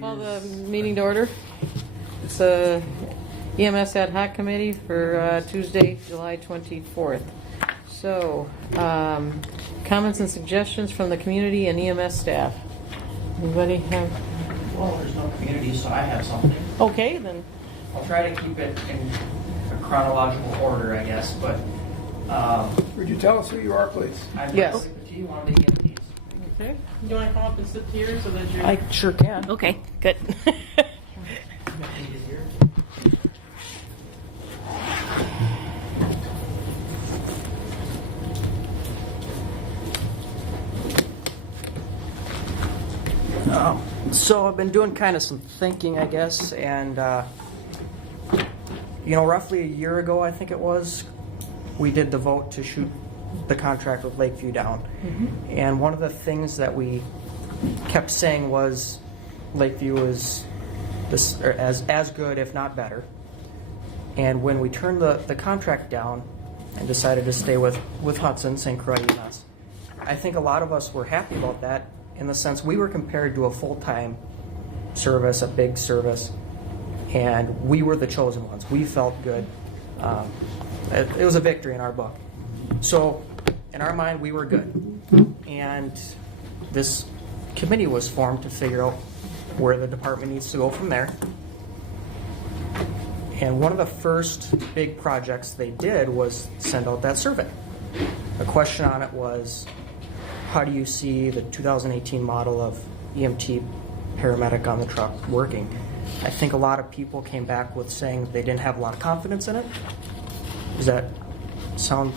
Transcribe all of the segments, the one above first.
Call the meeting to order. It's a EMS ad hoc committee for Tuesday, July 24th. So, comments and suggestions from the community and EMS staff. Anybody have? Well, there's no community, so I have something. Okay, then. I'll try to keep it in a chronological order, I guess, but Would you tell us who you are, please? I'm Yes. with you on the EMTs. Okay. You want to come up and sit here so that you're... I sure can. Okay, good. So I've been doing kind of some thinking, I guess, and roughly a year ago, I think it was, we did the vote to shoot the contract with Lakeview down. Mm-hmm. And one of the things that we kept saying was Lakeview is as good, if not better. And when we turned the contract down and decided to stay with Hudson, St. Croix EMS, I think a lot of us were happy about that in the sense we were compared to a full-time service, a big service, and we were the chosen ones. We felt good. It was a victory in our book. So in our mind, we were good. And this committee was formed to figure out where the department needs to go from there. And one of the first big projects they did was send out that survey. The question on it was, how do you see the 2018 model of EMT paramedic on the truck working? I think a lot of people came back with saying they didn't have a lot of confidence in it. Does that sound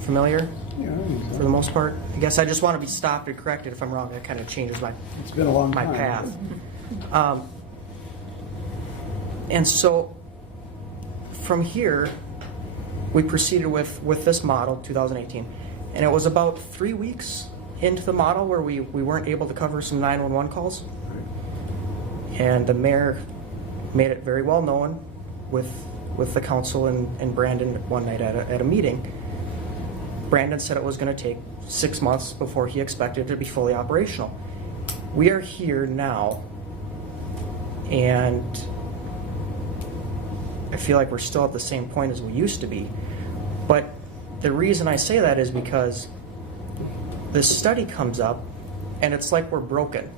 familiar? Yeah, I think so. For the most part? I guess I just want to be stopped or corrected if I'm wrong. That kind of changes It's been a long my time. path. And so from here, we proceeded with this model, 2018, and it was about 3 weeks into the model where we weren't able to cover some 911 calls. And the mayor made it very well known with the council and Brandon one night at a meeting. Brandon said it was going to take 6 months before he expected it to be fully operational. We are here now, and I feel like we're still at the same point as we used to be. But the reason I say that is because this study comes up, and it's like we're broken.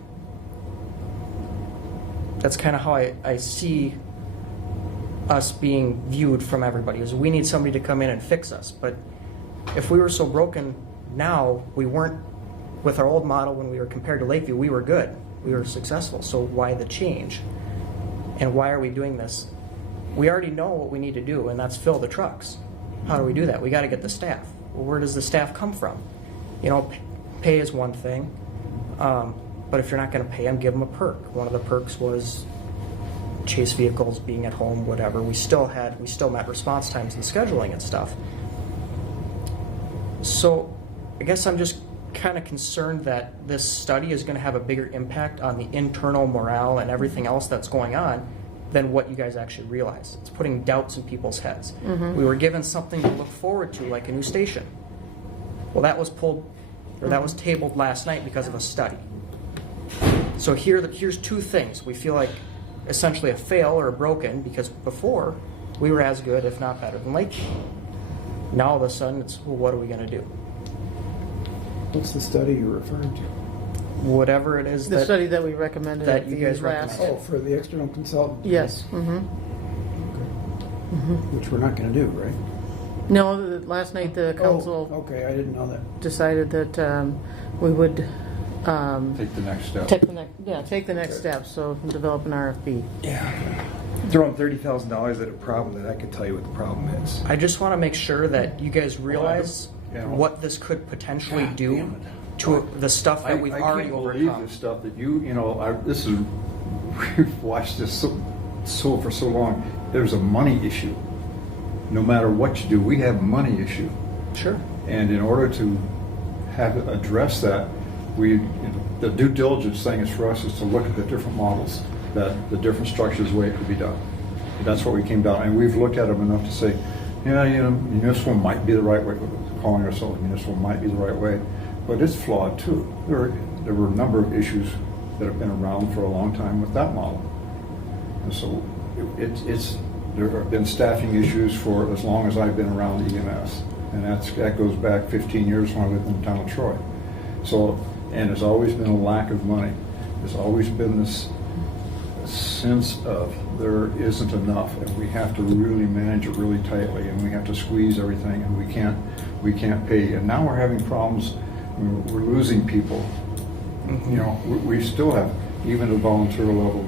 That's kind of how I see us being viewed from everybody, is we need somebody to come in and fix us. But if we were so broken now, we weren't with our old model when we were compared to Lakeview, we were good. We were successful. So why the change? And why are we doing this? We already know what we need to do, and that's fill the trucks. How do we do that? We got to get the staff. Well, where does the staff come from? Pay is one thing, but if you're not going to pay them, give them a perk. One of the perks was chase vehicles, being at home, whatever. We still met response times and scheduling and stuff. So I guess I'm just kind of concerned that this study is going to have a bigger impact on the internal morale and everything else that's going on than what you guys actually realize. It's putting doubts in people's heads. Mm-hmm. We were given something to look forward to, like a new station. Well, that was that was tabled last night because of a study. So here's two things. We feel like essentially a fail or a broken, because before we were as good, if not better, than Lakeview. Now all of a sudden it's, well, what are we going to do? What's the study you're referring to? Whatever it is The study that we recommended that at you the guys last... recommended. Oh, for the external consultant? Yes. Mm-hmm. Okay. Mm-hmm. Which we're not going to do, right? No, last night the council okay, I didn't know that. decided that we would Take the next step. take the next step. So develop an RFP. Yeah. Throwing $30,000 at a problem that I could tell you what the problem is. I just want to make sure that you guys realize what this could potentially do to the stuff that we've already overcome. I can't believe this stuff that this is, we've watched this so for so long. There's a money issue. No matter what you do, we have a money issue. Sure. And in order to address that, the due diligence thing is for us is to look at the different models, that the different structures, the way it could be done. And that's what we came down, and we've looked at them enough to say, municipal might be the right way. Calling ourselves municipal might be the right way, but it's flawed too. There were a number of issues that have been around for a long time with that model. And so there have been staffing issues for as long as I've been around EMS. And that goes back 15 years when I lived in the town of Troy. So, and there's always been a lack of money. There's always been this sense of there isn't enough, and we have to really manage it really tightly, and we have to squeeze everything, and we can't pay. And now we're having problems. We're losing people. You know, we still have, even at the volunteer level,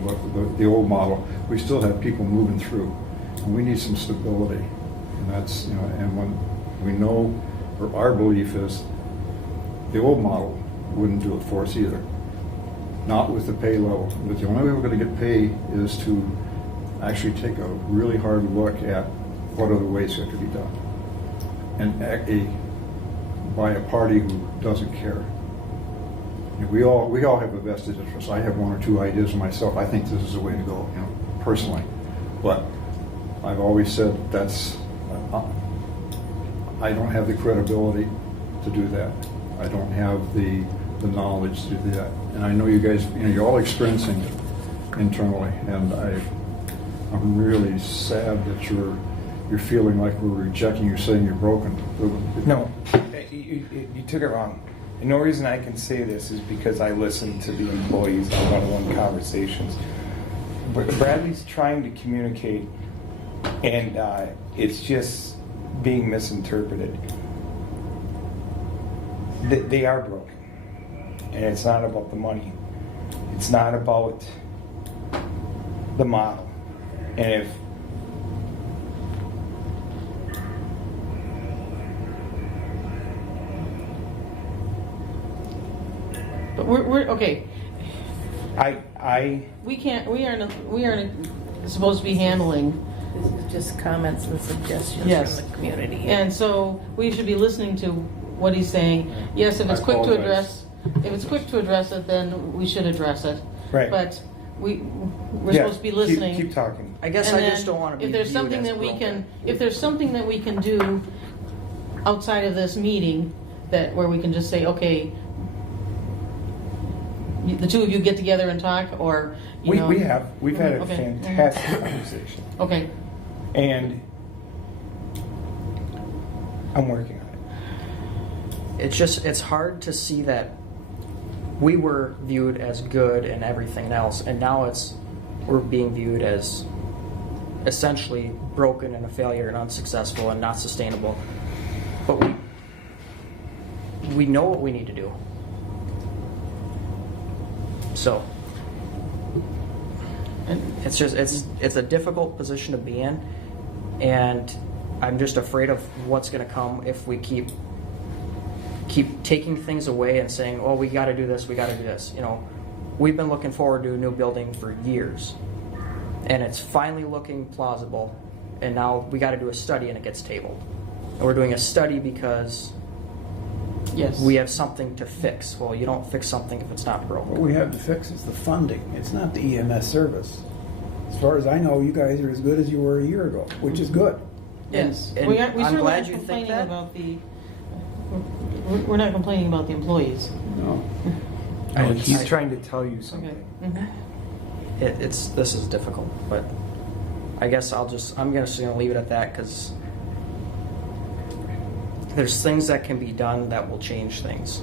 the old model, we still have people moving through, and we need some stability. And that's, you know, and when we know, or our belief is, the old model wouldn't do it for us either. Not with the pay level. But the only way we're going to get pay is to actually take a really hard look at what other ways it could be done. And by a party who doesn't care. You know, we all have a vested interest. I have one or two ideas myself. I think this is the way to go, you know, personally. But I've always said that's, I don't have the credibility to do that. I don't have the knowledge to do that. And I know you guys, you know, you're all experiencing it internally, and I'm really sad that you're feeling like we're rejecting you, saying you're broken. No, you took it wrong. And no reason I can say this is because I listened to the employees on one-on-one conversations. But Bradley's trying to communicate, and it's just being misinterpreted. They are broken. And it's not about the money. It's not about the model. And if But we're okay. We aren't supposed to be handling. This is just comments and suggestions Yes. from the community. And so we should be listening to what he's saying. Yes, if it's I quick to apologize. address, if it's quick to address it, then we should address it. Right. But we're Yeah, supposed to be listening. Keep talking. I guess And I just then don't want to be if there's viewed something as that we broken. can, if there's something that we can do outside of this meeting, that where we can just say, okay, the two of you get together and talk, or you know, We've had a Okay. fantastic conversation, Okay. and I'm working on it. It's hard to see that we were viewed as good and everything else, and now we're being viewed as essentially broken and a failure and unsuccessful and not sustainable. But we know what we need to do. So it's a difficult position to be in, and I'm just afraid of what's going to come if we keep taking things away and saying, oh, we got to do this, we got to do this. You know, we've been looking forward to a new building for years, and it's finally looking plausible, and now we got to do a study and it gets tabled. And we're doing a study because Yes. we have something to fix. Well, you don't fix something if it's not What broken. we have to fix is the funding. It's not the EMS service. As far as I know, you guys are as good as you were a year ago, which is good. Yes. And We I'm certainly glad aren't you think complaining that. about the. We're not complaining about the employees. No. He's trying to tell you Okay. something. Mhm. This is difficult, but I guess I'm just gonna leave it at that because there's things that can be done that will change things.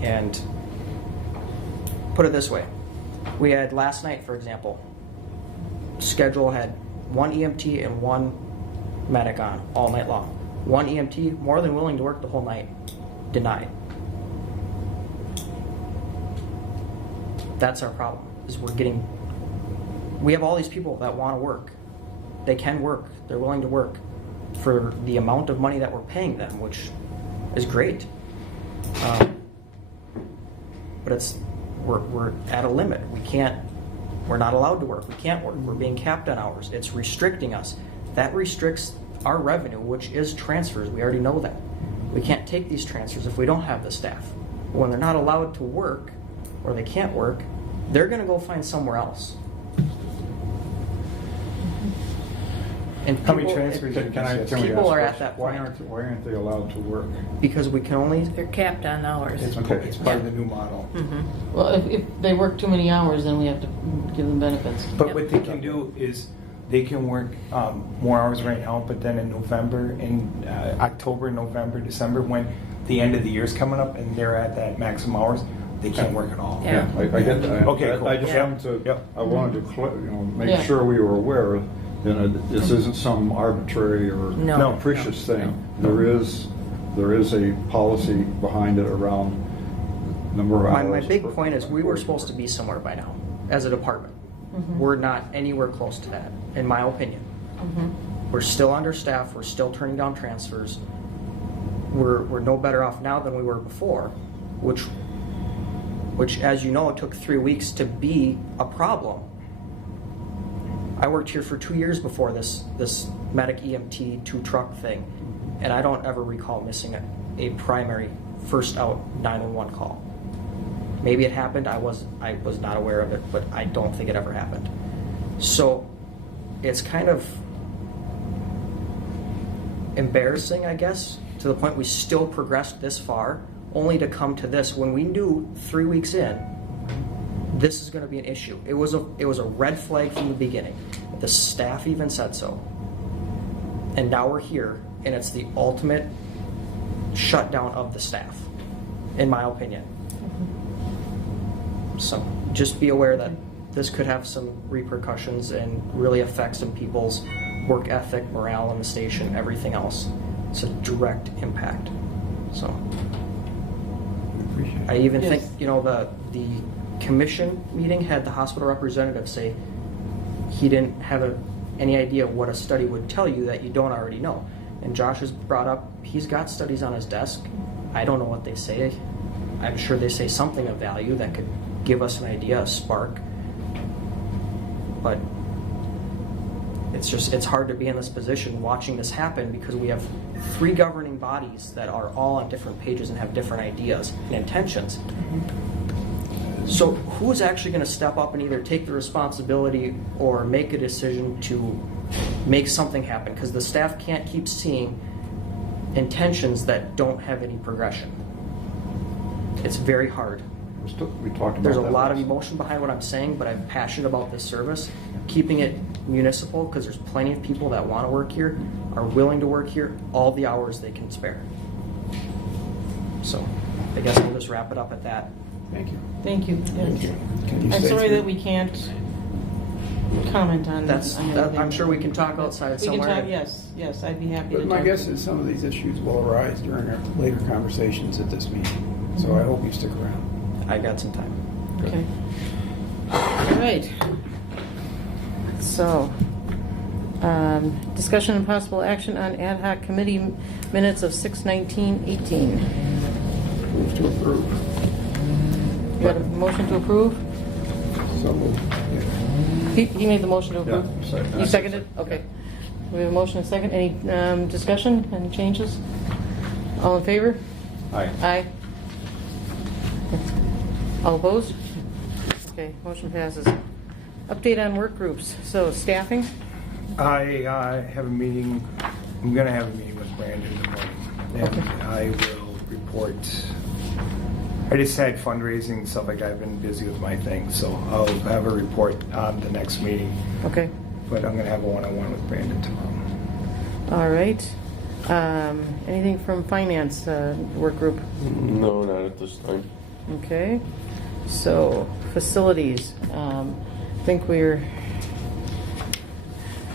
And put it this way, we had last night, for example, schedule had one EMT and one medic on all night long. One EMT, more than willing to work the whole night, denied. That's our problem, is we have all these people that want to work. They can work, they're willing to work for the amount of money that we're paying them, which is great. But we're at a limit. We're not allowed to work. We can't work. We're being capped on hours. It's restricting us. That restricts our revenue, which is transfers. We already know that. We can't take these transfers if we don't have the staff. When they're not allowed to work, or they can't work, they're going to go find somewhere else. And How many people- transfers Can I- can we People ask are at questions? that Why point. aren't they allowed to work? Because we can only, They're capped on hours. It's Okay. part of the new model. Well, if they work too many hours, then we have to give them benefits. But what they can do is they can work more hours right now, but then in November, in October, November, December, when the end of the year is coming up and they're at that maximum hours, they can't work at all. Yeah. I get that. Okay, cool. I just Yeah. wanted to, Yep. I wanted to, make Yeah. sure we were aware, this isn't some arbitrary or No. capricious thing. There is a policy behind it around number of hours. my big per- point is we were supposed to be somewhere by now as a department. We're not anywhere close to that, in my opinion. We're still understaffed, we're still turning down transfers. We're no better off now than we were before, which as you know, it took 3 weeks to be a problem. I worked here for 2 years before this medic EMT 2-truck thing, and I don't ever recall missing a primary first out 911 call. Maybe it happened, I was not aware of it, but I don't think it ever happened. So it's kind of embarrassing, I guess, to the point we still progressed this far, only to come to this when we knew 3 weeks in this is going to be an issue. It was a red flag from the beginning. The staff even said so. And now we're here, and it's the ultimate shutdown of the staff, in my opinion. So just be aware that this could have some repercussions and really affect some people's work ethic, morale in the station, everything else. It's a direct impact. So Appreciate it. I even Yes. think, the commission meeting had the hospital representative say he didn't have any idea what a study would tell you that you don't already know. And Josh has brought up, he's got studies on his desk. I don't know what they say. I'm sure they say something of value that could give us an idea, a spark. But it's hard to be in this position watching this happen because we have 3 governing bodies that are all on different pages and have different ideas and intentions. So who's actually going to step up and either take the responsibility or make a decision to make something happen? Because the staff can't keep seeing intentions that don't have any progression. It's very hard. We talked about There's a that lot of last- emotion behind what I'm saying, but I'm passionate about this service. Keeping it municipal, because there's plenty of people that want to work here, are willing to work here all the hours they can spare. So I guess we'll just wrap it up at that. Thank you. Thank you. Can you I'm stay sorry through? that we can't comment on on everything. I'm sure we can talk outside We can somewhere. talk, yes, I'd be happy to But talk. my guess is some of these issues will arise during our later conversations at this meeting. So I hope you stick around. I got some time. Okay. All right. So, discussion and possible action on ad hoc committee minutes of 6/19/18. Move to approve. You got a motion to approve? So moved. Yeah. He made the motion to approve? Yeah, second. You seconded? Okay. We have a motion and a second. Any discussion, any changes? All in favor? Aye. Aye. All opposed? Okay, motion passes. Update on work groups. So staffing? I have a meeting, I'm going to have a meeting with Brandon in the morning. And I will report. I just had fundraising and stuff like that. I've been busy with my thing, so I'll have a report on the next meeting. Okay, But I'm going to have a one-on-one with Brandon tomorrow. all right. Anything from finance work group? No, not at this time. Okay. So facilities. I think we're,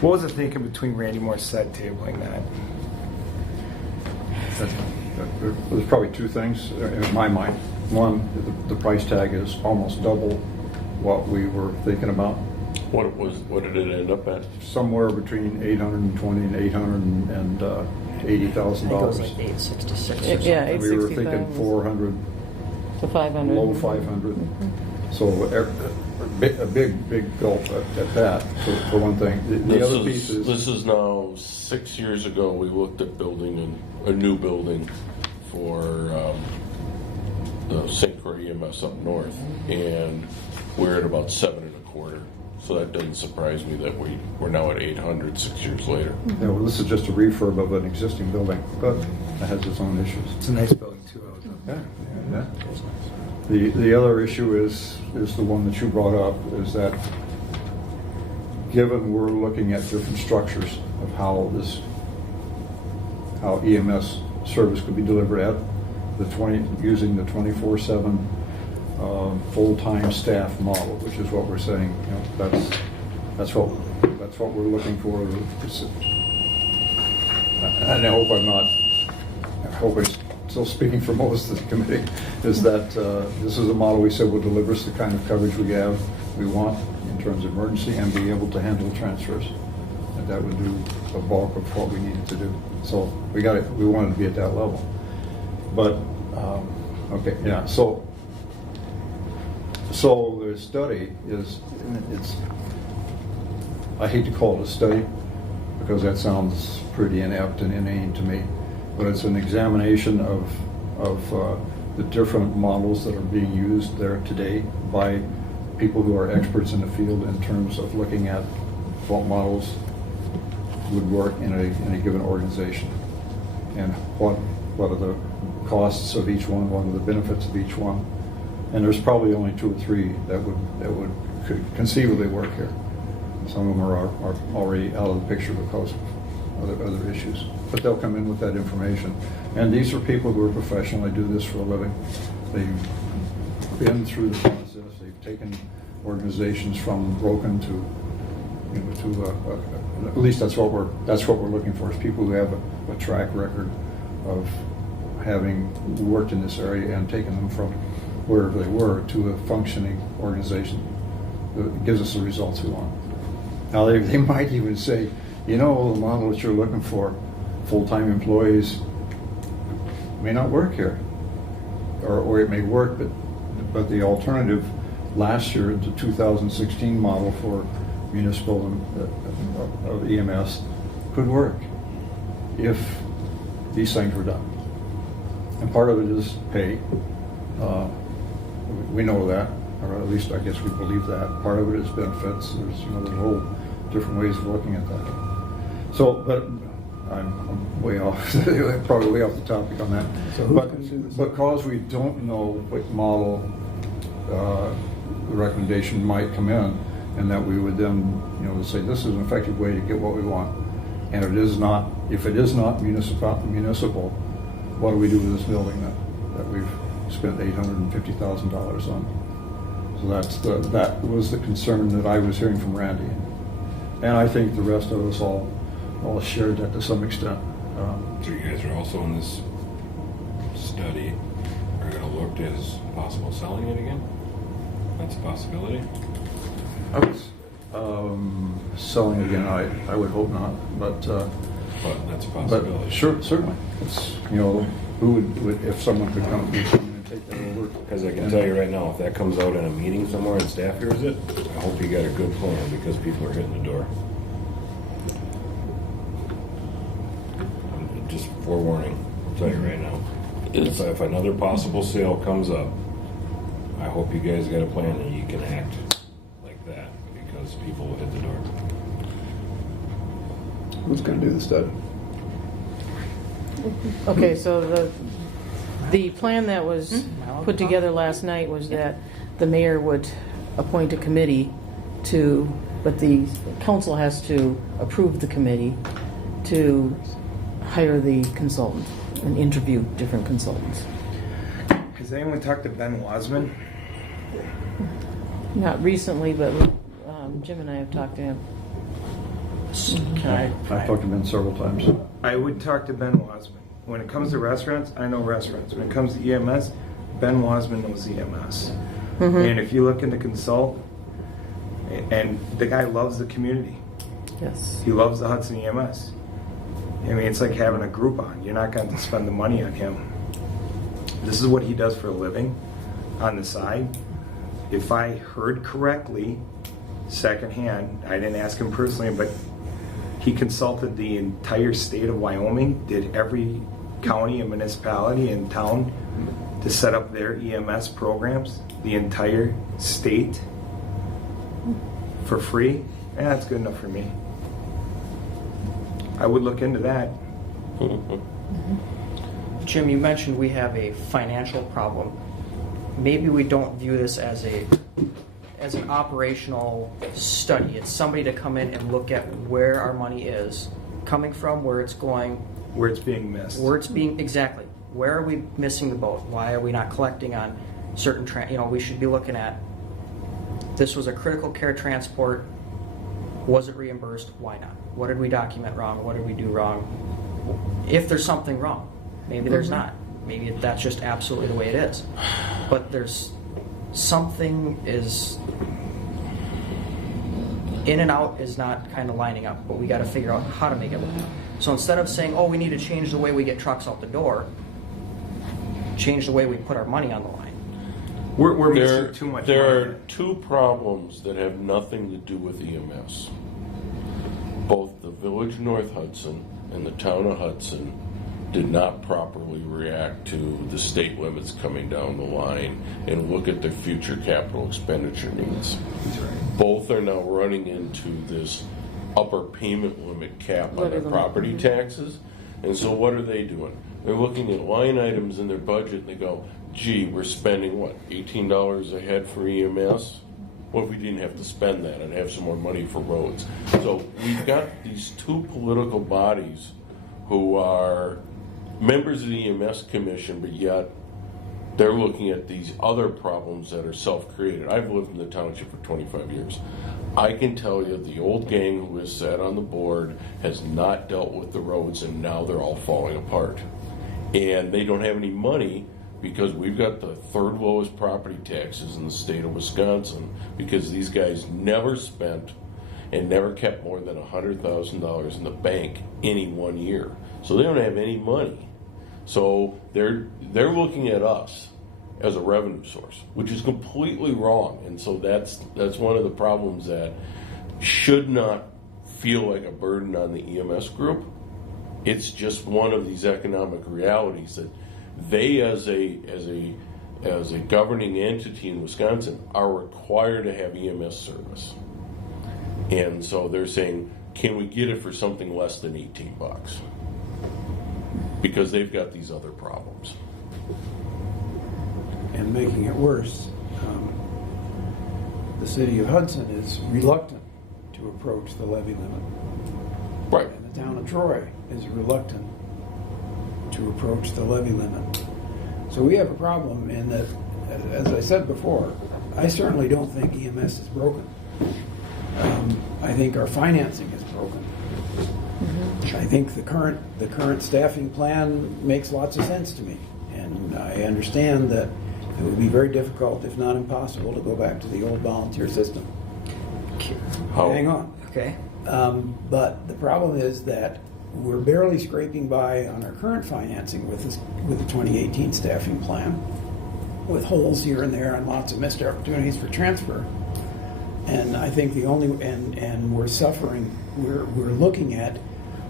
What was the thinking between Randy Morissette tabling that? There's probably 2 things in my mind. One, the price tag is almost double what we were thinking about. What did it end up at? Somewhere between $820,000 and I think it was $80,000. like 866 or Yeah, something. And we were 865 thinking was- 400, to 500. low 500. So a big gulp at that, for one thing. The other piece is, This is now 6 years ago, we looked at building a new building for the St. Croix EMS up north, and we're at about 7.25. So that doesn't surprise me that we're now at 800 6 years later. Yeah, well, this is just a refurb of an existing building, but it has its own issues. It's a nice building too. Yeah. The other issue is the one that you brought up, is that given we're looking at different structures of how EMS service could be delivered at using the 24/7 full-time staff model, which is what we're saying. That's what we're looking for. And I hope I'm still speaking for most of the committee, is that this is a model we said will deliver us the kind of coverage we want in terms of emergency and be able to handle transfers. And that would do the bulk of what we needed to do. So we wanted to be at that level. But, okay, yeah, so the study I hate to call it a study because that sounds pretty inept and inane to me, but it's an examination of the different models that are being used there today by people who are experts in the field in terms of looking at what models would work in a given organization and what are the costs of each one, what are the benefits of each one. And there's probably only 2 or 3 that could conceivably work here. Some of them are already out of the picture because of other issues. But they'll come in with that information. And these are people who are professional. They do this for a living. They've been through the process. They've taken organizations from broken to at least that's what we're looking for, is people who have a track record of having worked in this area and taken them from wherever they were to a functioning organization that gives us the results we want. Now they might even say, the model that you're looking for, full-time employees, may not work here, or it may work, but the alternative last year, the 2016 model for municipal of EMS could work if these things were done. And part of it is pay. We know that, or at least I guess we believe that. Part of it is benefits. There's whole different ways of looking at that. So, but I'm way off, probably way off the topic on that. So but because we don't know what model the recommendation might come in, and that we would then, say this is an effective way to get what we want. And if it is not municipal, what do we do with this building that we've spent $850,000 on? So that was the concern that I was hearing from Randy, and I think the rest of us all shared that to some extent. So you guys are also in this study are going to look as possible selling it again? That's a possibility. Selling again, I would hope not, but that's a possibility. But sure, certainly. It's who would if someone could come and take that over? Because I can tell you right now, if that comes out in a meeting somewhere and staff hears it, I hope you got a good plan because people are hitting the door. Just forewarning, I'll tell you right now. If another possible sale comes up, I hope you guys got a plan and you can act like that because people will hit the door. Who's going to do the study? Okay, so the plan that was put together last night was that the mayor would appoint a committee but the council has to approve the committee to hire the consultant and interview different consultants. Has anyone talked to Ben Wasman? Not recently, but Jim and I have talked to him. I've talked to Ben several times. I would talk to Ben Wasman. When it comes to restaurants, I know restaurants. When it comes to EMS, Ben Wasman knows EMS. Mm-hmm. And if you look into consult, and the guy loves the community. Yes. He loves the Hudson EMS. I mean, it's like having a Groupon. You're not going to spend the money on him. This is what he does for a living on the side. If I heard correctly, secondhand, I didn't ask him personally, but he consulted the entire state of Wyoming, did every county and municipality and town to set up their EMS programs, the entire state. for free, that's good enough for me. I would look into that. Jim, you mentioned we have a financial problem. Maybe we don't view this as an operational study. It's somebody to come in and look at where our money is coming from, where it's going, Where it's being missed. exactly. Where are we missing the boat? Why are we not collecting on certain, we should be looking at, this was a critical care transport. Was it reimbursed? Why not? What did we document wrong? What did we do wrong? If there's something wrong, maybe there's not. Maybe that's just absolutely the way it is. But there's something is in and out is not kind of lining up, but we got to figure out how to make it line up. So instead of saying, oh, we need to change the way we get trucks out the door, change the way we put our money on the line. We're missing too much There money. are two problems that have nothing to do with EMS. Both the Village of North Hudson and the town of Hudson did not properly react to the state limits coming down the line and look at their future capital expenditure needs. Both are now running into this upper payment limit cap on their property taxes. And so what are they doing? They're looking at line items in their budget and they go, gee, we're spending what, $18 a head for EMS? What if we didn't have to spend that and have some more money for roads? So we've got these two political bodies who are members of the EMS Commission, but yet they're looking at these other problems that are self-created. I've lived in the township for 25 years. I can tell you the old gang who has sat on the board has not dealt with the roads, and now they're all falling apart. And they don't have any money because we've got the third lowest property taxes in the state of Wisconsin because these guys never spent and never kept more than $100,000 in the bank any one year. So they don't have any money. So they're looking at us as a revenue source, which is completely wrong. And so that's one of the problems that should not feel like a burden on the EMS group. It's just one of these economic realities that they, as a governing entity in Wisconsin, are required to have EMS service. And so they're saying, can we get it for something less than $18? Because they've got these other problems. And making it worse, the city of Hudson is reluctant to approach the levy limit. Right. And the town of Troy is reluctant to approach the levy limit. So we have a problem in that, as I said before, I certainly don't think EMS is broken. I think our financing is broken. I think the current staffing plan makes lots of sense to me, and I understand that it would be very difficult, if not impossible, to go back to the old volunteer system. Hang on. Okay. But the problem is that we're barely scraping by on our current financing with the 2018 staffing plan, with holes here and there and lots of missed opportunities for transfer. And I think and we're suffering. We're looking at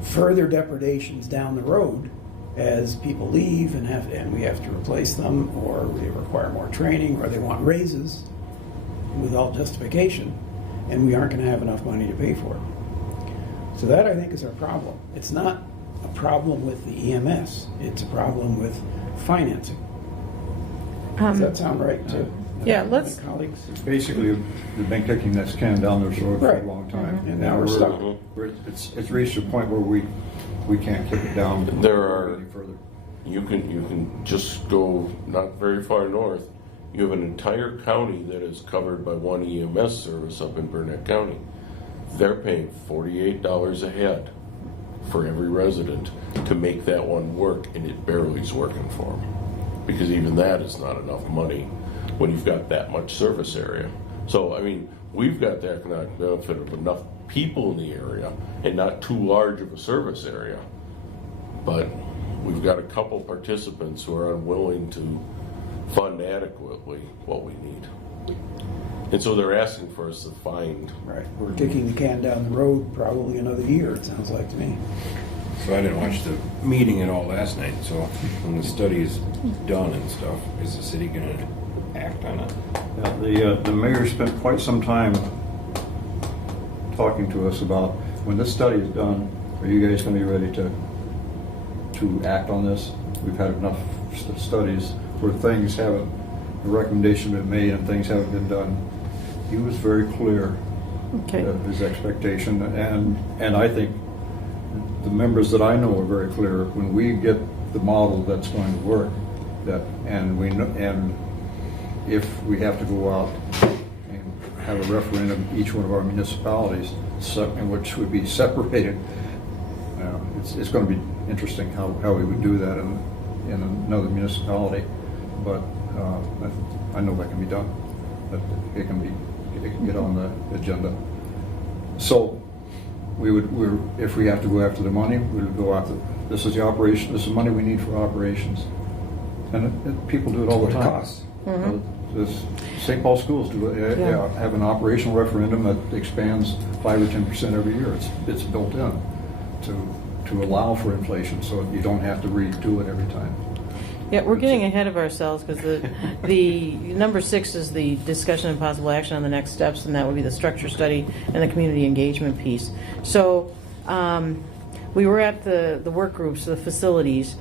further depredations down the road as people leave and we have to replace them, or they require more training, or they want raises without justification, and we aren't going to have enough money to pay for it. So that, I think, is our problem. It's not a problem with the EMS. It's a problem with financing. Does that sound right to Yeah, my let's. colleagues? Basically, we've been kicking this can down this road for Right. a long time. And now we're stuck. It's reached a point where we can't kick it down any further. You can just go not very far north. You have an entire county that is covered by one EMS service up in Burnett County. They're paying $48 a head for every resident to make that one work, and it barely is working for them. Because even that is not enough money when you've got that much service area. So, I mean, we've got the economic benefit of enough people in the area and not too large of a service area. But we've got a couple participants who are unwilling to fund adequately what we need. And so they're asking for us to find. Right. We're kicking the can down the road probably another year, it sounds like to me. So I didn't watch the meeting at all last night, so when the study is done and stuff, is the city going to act on it? The mayor spent quite some time talking to us about, when this study is done, are you guys going to be ready to act on this? We've had enough studies where things haven't, the recommendation been made and things haven't been done. He was very clear Okay. of his expectation, and I think the members that I know are very clear. When we get the model that's going to work, and if we have to go out and have a referendum in each one of our municipalities, which would be separated, it's going to be interesting how we would do that in another municipality. But I know that can be done. That it can get on the agenda. So if we have to go after the money, we would go after. This is the operation. This is money we need for operations, and people do it all the time. Costs. St. Paul schools do it. Yeah. Have an operational referendum that expands 5 or 10% every year. It's built in to allow for inflation, so you don't have to redo it every time. Yeah, we're getting ahead of ourselves because the number 6 is the discussion and possible action on the next steps, and that would be the structure study and the community engagement piece. So we were at the work groups, the facilities.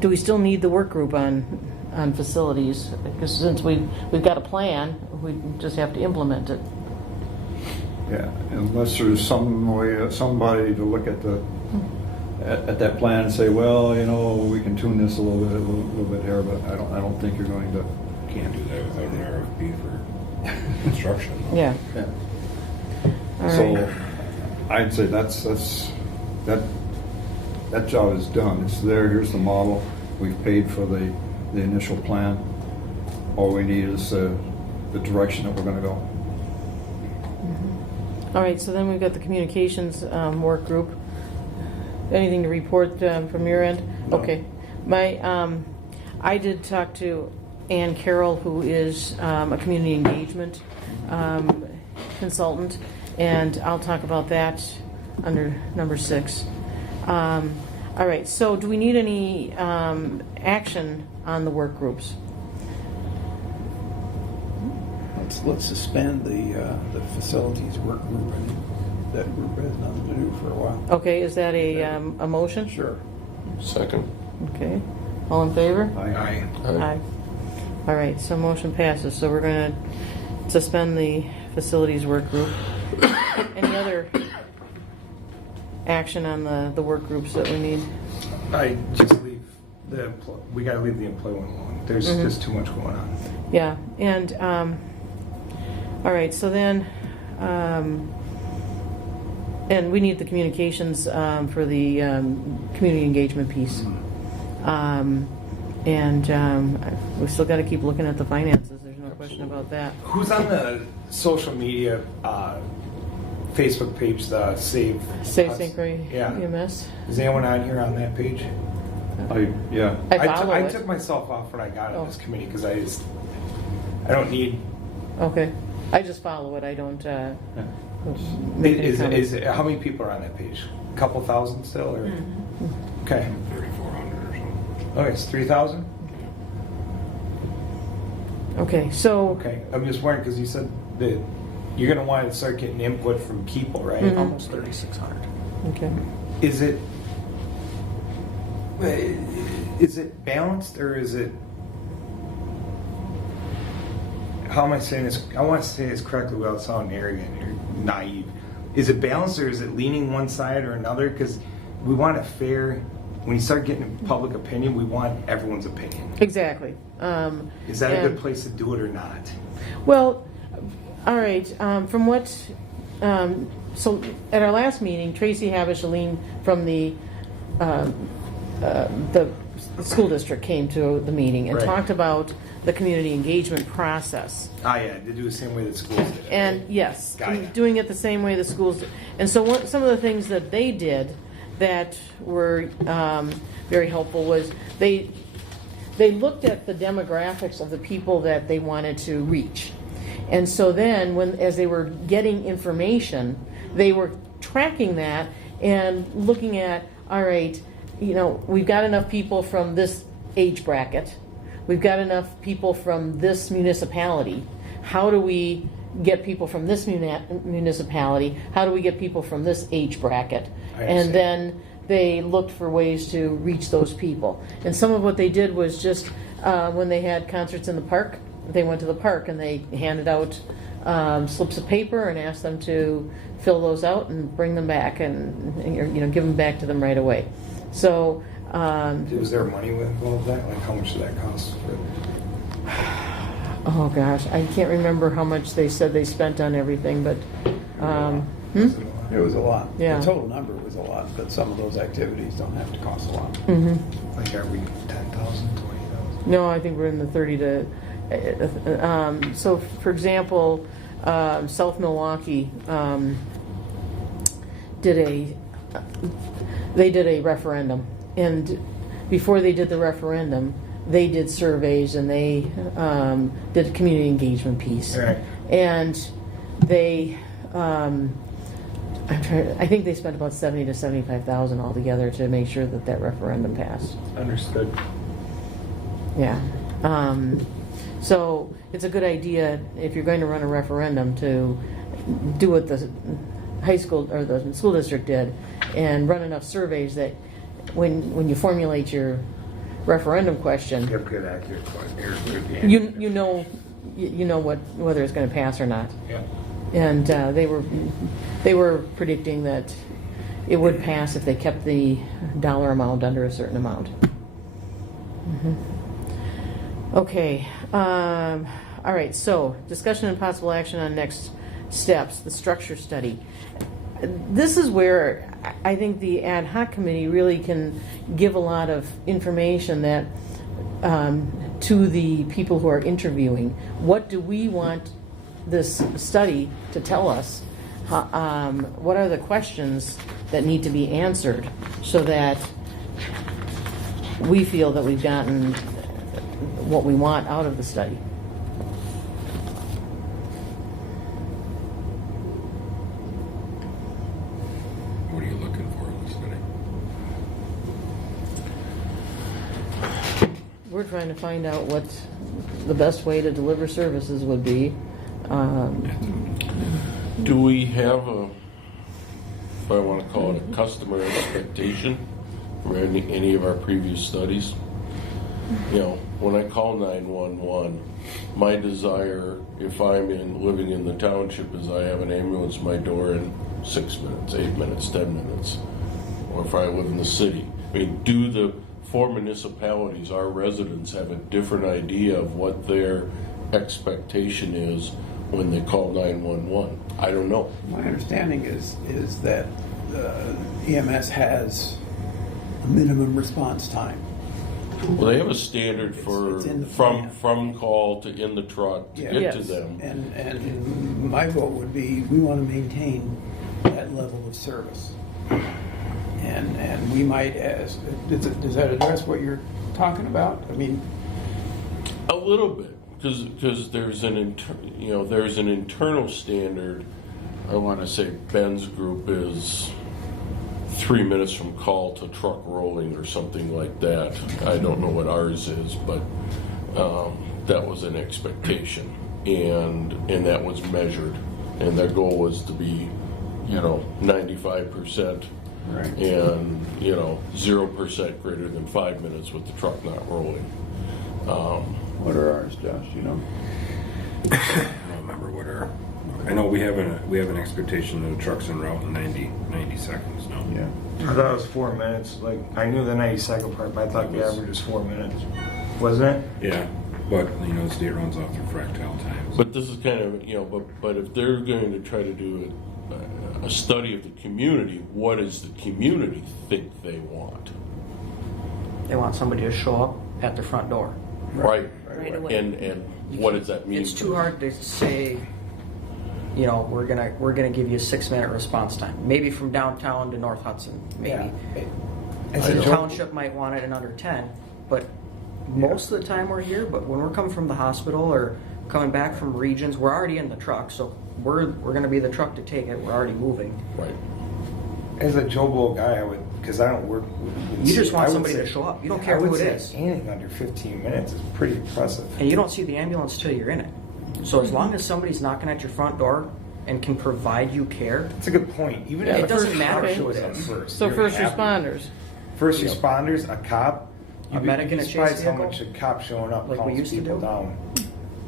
Do we still need the work group on facilities? Because since we've got a plan, we just have to implement it. Yeah, unless there's some way, somebody to look at that plan and say, well, we can tune this a little bit here, but I don't think you're going to. Can't do that without an RFP for construction. though. Yeah. Yeah. All So right. I'd say that job is done. It's there. Here's the model. We've paid for the initial plan. All we need is the direction that we're going to go. All right, so then we've got the communications work group. Anything to report from your end? No. Okay. I did talk to Ann Carroll, who is a community engagement consultant, and I'll talk about that under number 6. All right, so do we need any action on the work groups? Let's suspend the facilities work group. I mean, that group has nothing to do for a while. Okay, is that a motion? Sure. Second. Okay. All in favor? Aye. Aye. All right, so motion passes. So we're going to suspend the facilities work group. Any other action on the work groups that we need? I just leave we got to leave the employment alone. There's just too much going on. Yeah, and all right, so then, and we need the communications for the community engagement piece. We still got to keep looking at the finances. There's no question about that. Who's on the social media Facebook page, the Save St. Croix Yeah. EMS. Is anyone on here on that page? Yeah. I follow I it. took myself off when I got on this Oh. committee because I don't need. Okay, I just follow it. I don't make any comments. How many people are on that page? A couple thousand still, or okay? 3,400 or something. Okay, it's 3,000. Okay, so Okay, I'm just wondering because you said that you're going to want to start getting input from people, right? Mhm. Almost 3,600. okay. Is it balanced or is it? How am I saying this? I want to say this correctly without sounding arrogant or naive. Is it balanced or is it leaning one side or another? Because we want a fair. When you start getting public opinion, we want everyone's opinion. Exactly. Is that a and- good place to do it or not? Well, all right. From what, so at our last meeting, Tracy Havish-Aline from the school district came to the meeting and Right. talked about the community engagement process. Yeah, they do the same way that schools did it. And right? yes, Got ya. doing it the same way the schools did. And so some of the things that they did that were very helpful was they looked at the demographics of the people that they wanted to reach. And so then as they were getting information, they were tracking that and looking at, all right, we've got enough people from this age bracket. we've got enough people from this municipality. How do we get people from this municipality? How do we get people from this age bracket? And then they looked for ways to reach those people. And some of what they did was just when they had concerts in the park, they went to the park and they handed out slips of paper and asked them to fill those out and bring them back and give them back to them right away. So Was there money involved with that? Like how much did that cost? oh gosh, I can't remember how much they said they spent on everything, but It was a lot. Yeah. The total number was a lot, but some of those activities don't have to cost a lot. Like are we 10,000, 20,000? no, I think we're in the 30 to. So, for example, South Milwaukee did a referendum, and before they did the referendum, they did surveys and they did a community engagement piece, Right. and they. I think they spent about $70,000 to $75,000 altogether to make sure that referendum passed. Understood. Yeah. So it's a good idea if you're going to run a referendum to do what the high school or the school district did and run enough surveys that when you formulate your referendum question, You have good accurate question. you know whether it's going to pass or not. Yeah. And they were predicting that it would pass if they kept the dollar amount under a certain amount. Okay. All right. So discussion and possible action on next steps. The structure study. This is where I think the ad hoc committee really can give a lot of information that to the people who are interviewing. What do we want this study to tell us? What are the questions that need to be answered so that we feel that we've gotten what we want out of the study? What are you looking for in this study? We're trying to find out what the best way to deliver services would be. Do we have if I want to call it a customer expectation from any of our previous studies? When I call 911, my desire, if I'm living in the township, is I have an ambulance at my door in 6 minutes, 8 minutes, 10 minutes. Or if I live in the city. I mean, do the 4 municipalities, our residents, have a different idea of what their expectation is when they call 911? I don't know. My understanding is that EMS has a minimum response time. Well, they have a standard for It's in the plan. from call to in the truck to Yeah. get Yes. to them. And my vote would be, we want to maintain that level of service. And we might ask, does that address what you're talking about? I mean, A little bit, because there's an internal standard. I want to say Ben's group is 3 minutes from call to truck rolling or something like that. I don't know what ours is, but that was an expectation, and that was measured, and their goal was to be 95%. right. And 0% greater than 5 minutes with the truck not rolling. What are ours, Josh, you know? I don't remember what our. I know we have an expectation that the truck's en route in 90 seconds now. Yeah. I thought it was 4 minutes. Like I knew the 90-second part, but I thought the average was 4 minutes. Wasn't it? Yeah, but the state runs off through fractile times. But this is kind of, but if they're going to try to do a study of the community, what does the community think they want? They want somebody to show up at their front door. Right. Right away. And what does that mean? It's too hard to say, we're gonna give you a 6-minute response time. Maybe from downtown to North Hudson. Maybe. As I a know. The joke, township might want it in under 10, but most of the time we're here. But when we're coming from the hospital or coming back from regions, we're already in the truck, so we're going to be the truck to take it. We're already moving. Right. as a Joe Blow guy, because I don't work with. You just want I would somebody say- to show up. You don't I care would who it say is. Anything under 15 minutes is pretty impressive. And you don't see the ambulance till you're in it. So as long as somebody's knocking at your front door and can provide you care, That's a good point. Even Yeah, if it doesn't the matter cop who it shows up is. first. So you're first happy. responders. First responders, a cop, A medic in a you'd be chase surprised how vehicle? much a cop showing up Like we calms used to people do? down.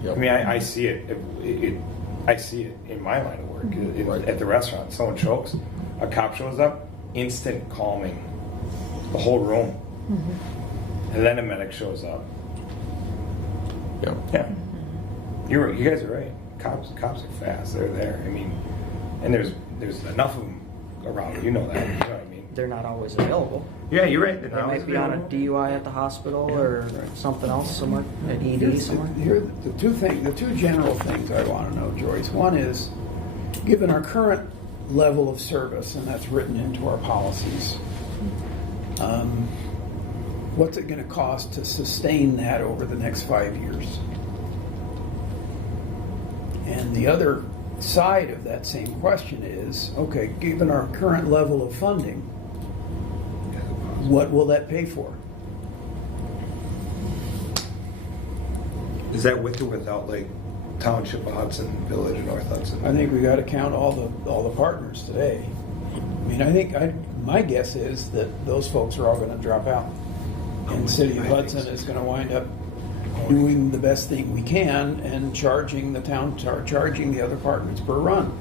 Yep. I mean, I see it. I see it in my line of work. Right. At the restaurant, someone chokes, a cop shows up, instant calming, the whole room, and then a medic shows up. Yep. Yeah, you guys are right. Cops are fast. They're there. I mean, and there's enough of them around. You know that. You know what I mean? they're not always available. Yeah, you're right. They might be on a DUI at the hospital or something else somewhere, at ED somewhere. Here, the two general things I want to know, Joyce. One is, given our current level of service, and that's written into our policies, what's it going to cost to sustain that over the next 5 years? And the other side of that same question is, okay, given our current level of funding, what will that pay for? Is that with or without like Township of Hudson, Village of North Hudson? I think we got to count all the partners today. I mean, I think my guess is that those folks are all going to drop out, and City of Hudson is going to wind up doing the best thing we can and charging the other partners per run.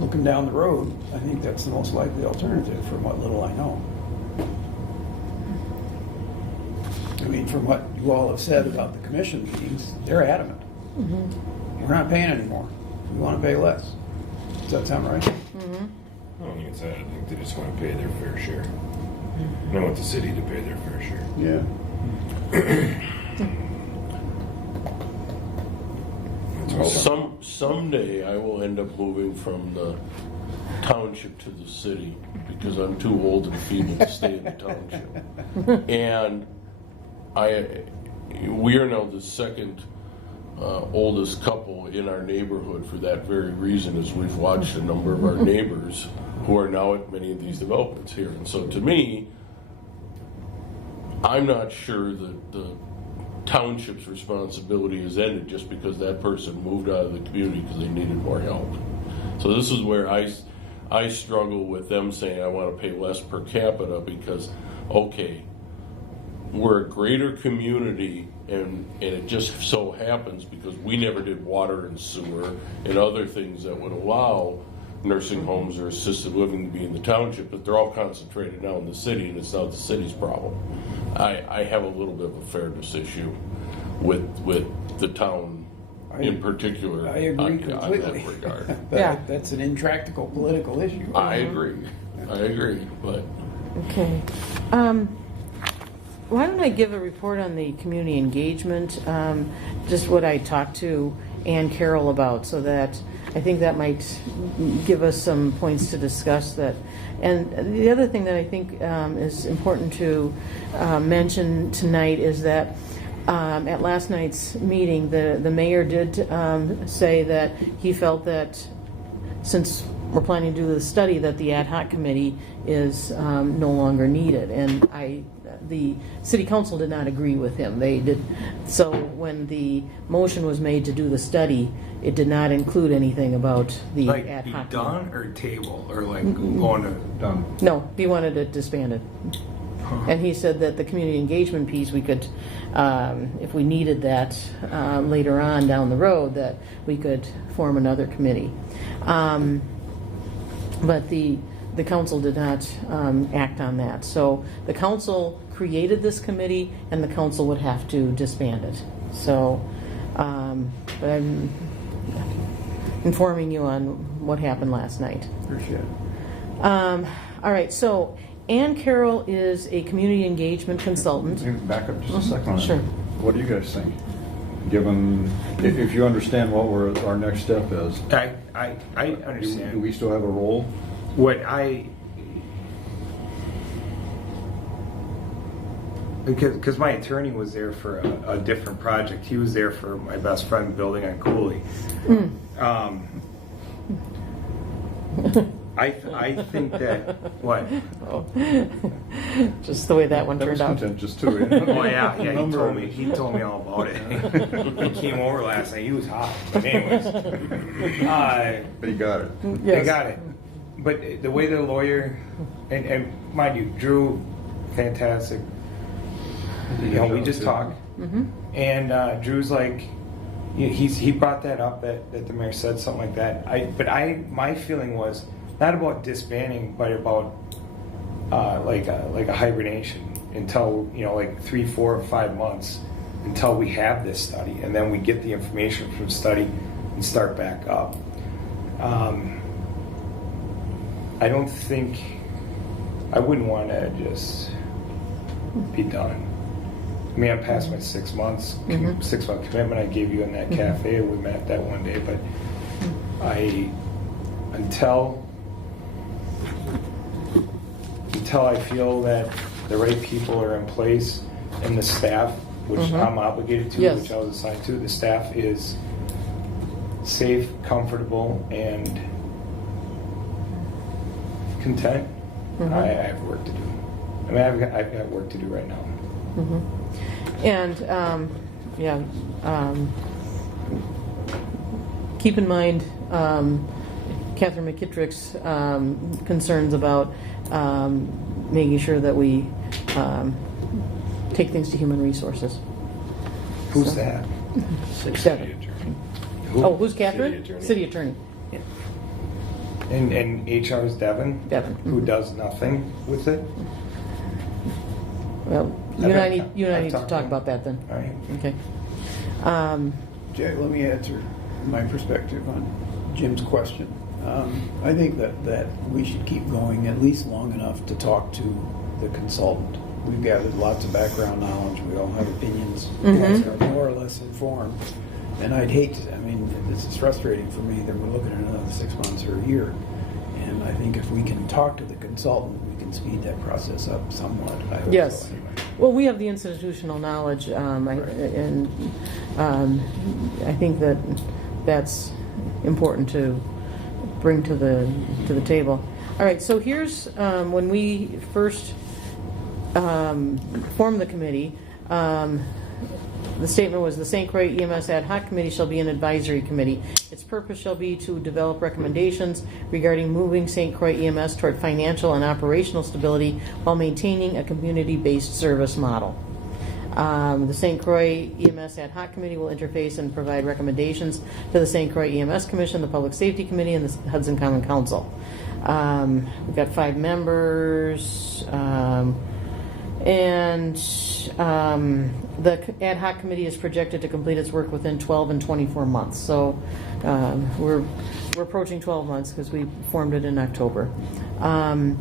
Looking down the road, I think that's the most likely alternative from what little I know. I mean, from what you all have said about the commission meetings, they're adamant. We're not paying anymore. We want to pay less. Does that sound right? I don't think it's that. I think they just want to pay their fair share. And I want the city to pay their fair share. Yeah. That's all. Someday I will end up moving from the township to the city because I'm too old and feeble to stay in the township. And we are now the second oldest couple in our neighborhood for that very reason, as we've watched a number of our neighbors who are now at many of these developments here. And so to me, I'm not sure that the township's responsibility is ended just because that person moved out of the community because they needed more help. So this is where I struggle with them saying I want to pay less per capita because, okay, we're a greater community and it just so happens because we never did water and sewer and other things that would allow nursing homes or assisted living to be in the township, but they're all concentrated now in the city and it's not the city's problem. I have a little bit of a fairness issue with the town in particular. I agree on completely. that regard. Yeah. That's an intractable political issue. I agree, but Okay. Why don't I give a report on the community engagement, just what I talked to Ann Carroll about, so that I think that might give us some points to discuss that. And the other thing that I think is important to mention tonight is that at last night's meeting, the mayor did say that he felt that since we're planning to do the study, that the ad hoc committee is no longer needed. And the city council did not agree with him. They did. So when the motion was made to do the study, it did not include anything about the Like ad be hoc. done or table or like going to Done. No, he wanted it disbanded. And he said that the community engagement piece, we could, if we needed that later on down the road, that we could form another committee. But the council did not act on that. So the council created this committee, and the council would have to disband it. So, but I'm informing you on what happened last night. Appreciate it. All right, so Ann Carroll is a community engagement consultant. Can you back up just a second on that? Sure. What do you guys think? Given, if you understand what our next step is, I understand. do we still have a role? Because my attorney was there for a different project. He was there for my best friend building on Cooley. I think that, what? Oh. Just the way that one That was turned out. contentious too. Oh, yeah, he told me all about it. He came over last night, he was hot, but anyways. But he got it. They Yes. got it. But the way the lawyer, and mind you, Drew, fantastic. You know, we just talked. And Drew's like, he brought that up that the mayor said something like that. My feeling was not about disbanding, but about like a hibernation until, you know, like 3, 4, or 5 months until we have this study, and then we get the information from the study and start back up. I don't think, I wouldn't want to just be done. I mean, I'm past my 6 months, 6 month commitment I gave you in that cafe. We met that one day, but until I feel that the right people are in place and the staff, which I'm obligated to, Yes. which I was assigned to, the staff is safe, comfortable, and content, I have work to do. I mean, I've got work to do right now. And, keep in mind Catherine McKittrick's concerns about making sure that we take things to human resources. Who's that? Devin. Oh, who's City Catherine? attorney. City attorney. And HR is Devin? Devin. Who does nothing with it? Well, you and I need to talk about that then. All right. Okay. Jay, let me answer my perspective on Jim's question. I think that we should keep going at least long enough to talk to the consultant. We've gathered lots of background knowledge. We all have opinions. We guys are more or less informed. And I'd hate to, I mean, this is frustrating for me that we're looking at another 6 months or a year. And I think if we can talk to the consultant, we can speed that process up somewhat. I hope Yes. so, anyway. Well, we have the institutional knowledge, and I think that that's important to bring to the table. All right, so here's when we first formed the committee. The statement was the St. Croix EMS Ad Hoc Committee shall be an advisory committee. Its purpose shall be to develop recommendations regarding moving St. Croix EMS toward financial and operational stability while maintaining a community-based service model. The St. Croix EMS Ad Hoc Committee will interface and provide recommendations to the St. Croix EMS Commission, the Public Safety Committee, and the Hudson Common Council. We've got 5 members. And the ad hoc committee is projected to complete its work within 12 and 24 months. So we're approaching 12 months because we formed it in October. And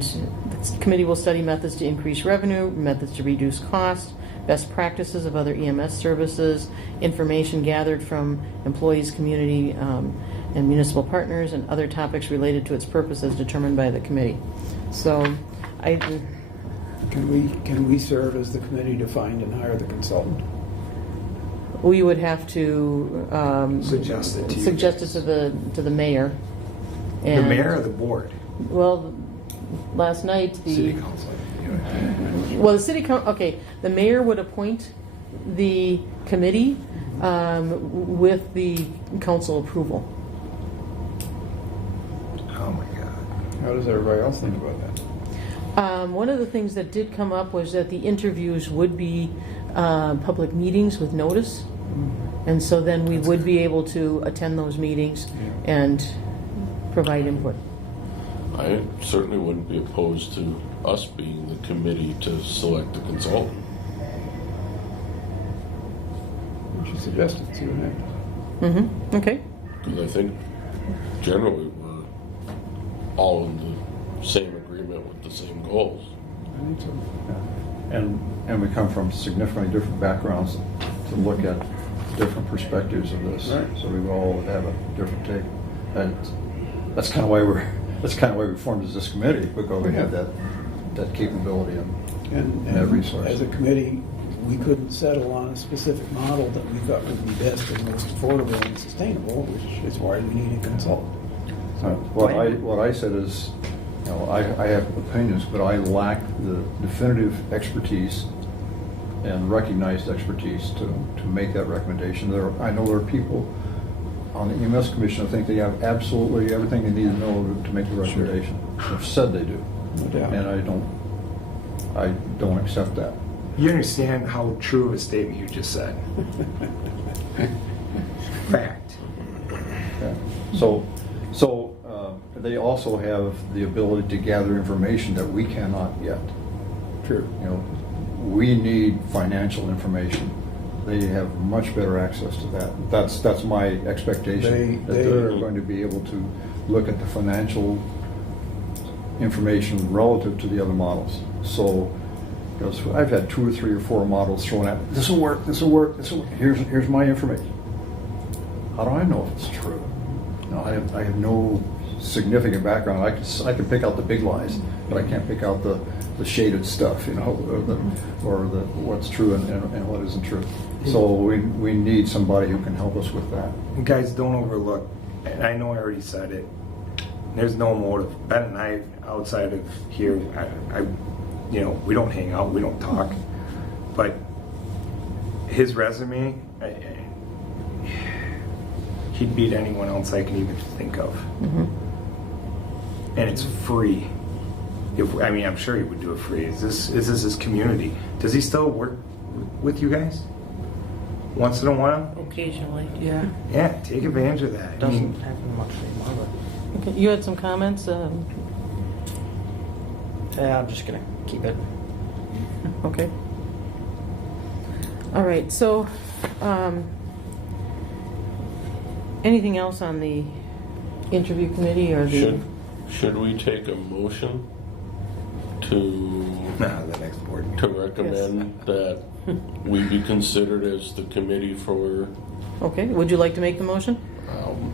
the committee will study methods to increase revenue, methods to reduce costs, best practices of other EMS services, information gathered from employees, community, and municipal partners, and other topics related to its purpose as determined by the committee. So Can we serve as the committee to find and hire the consultant? we would have to Suggest it to you. suggest it to the mayor. The And- mayor or the board? Well, last night City the council. the city okay, the mayor would appoint the committee with the council approval. Oh my God. How does everybody else think about that? One of the things that did come up was that the interviews would be public meetings with notice, and so then we would be able to attend those meetings and provide input. I certainly wouldn't be opposed to us being the committee to select a consultant. We should suggest it, see what happens. Okay. Because I think generally we're all in the same agreement with the same goals. I think so. Yeah. And we come from significantly different backgrounds to look at different perspectives of this. Right. So we all would have a different take. And that's kind of why we formed as this committee, because we have that capability and that resource. As a committee, we couldn't settle on a specific model that we thought would be best and most affordable and sustainable, which is why we need a consultant. What I said is, you know, I have opinions, but I lack the definitive expertise and recognized expertise to make that recommendation. I know there are people on the EMS commission that think they have absolutely everything they need to know to make the recommendation. They've said they do, No doubt. and I don't accept that. You understand how true of a statement you just said? Fact. Yeah. So they also have the ability to gather information that we cannot yet. True. You know, we need financial information. They have much better access to that. That's my expectation, that they're going to be able to look at the financial information relative to the other models. So, because I've had 2 or 3 or 4 models thrown at me. This will work. This will work. This will work. Here's my information. How do I know if it's true? No, I have no significant background. I can pick out the big lies, but I can't pick out the shaded stuff, you know, or the what's true and what isn't true. So we need somebody who can help us with that. And guys, don't overlook, and I know I already said it, there's no motive. Ben and I, outside of here, I you know, we don't hang out, we don't talk, but his resume, he'd beat anyone else I can even think of. Mm-hmm. And it's free. I'm sure he would do it free. Is this his community? Does he still work with you guys? Once in a while? Occasionally. Yeah. Yeah, take advantage of that. I Doesn't mean, happen much anymore, Okay, you had some comments? but yeah, I'm just gonna keep it. Okay. All right, so, anything else on the interview committee or the? Should we take a motion to the next board meeting. to recommend that we be considered as the committee for? Okay, would you like to make the motion?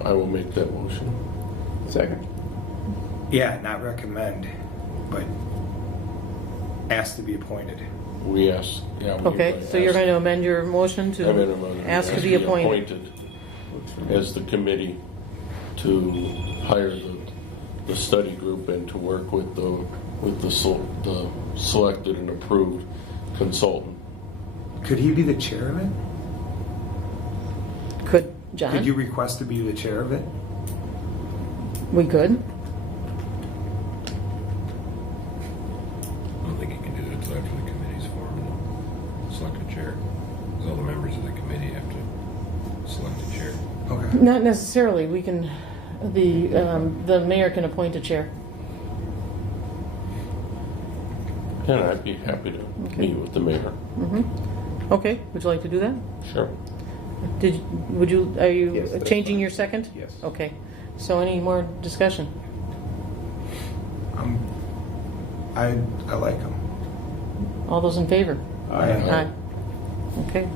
I will make that motion. Second. Yeah, not recommend, but ask to be appointed. We ask. Yeah. we Okay, so you're ask- going to amend your motion to I'm gonna ask to be appointed. as the committee to hire the study group and to work with the selected and approved consultant. Could he be the chair of it? Could, John? Could you request to be the chair of it? We could. I don't think you can do that until after the committee's formed and select a chair. Because all the members of the committee have to select a chair. Okay. Not necessarily, we can, the mayor can appoint a chair. And I'd be happy to meet with the mayor. Okay, would you like to do that? Sure. Are you Yes, that's changing fine. your second? Yes. Okay, so any more discussion? I like him. All those in favor? Aye. Okay.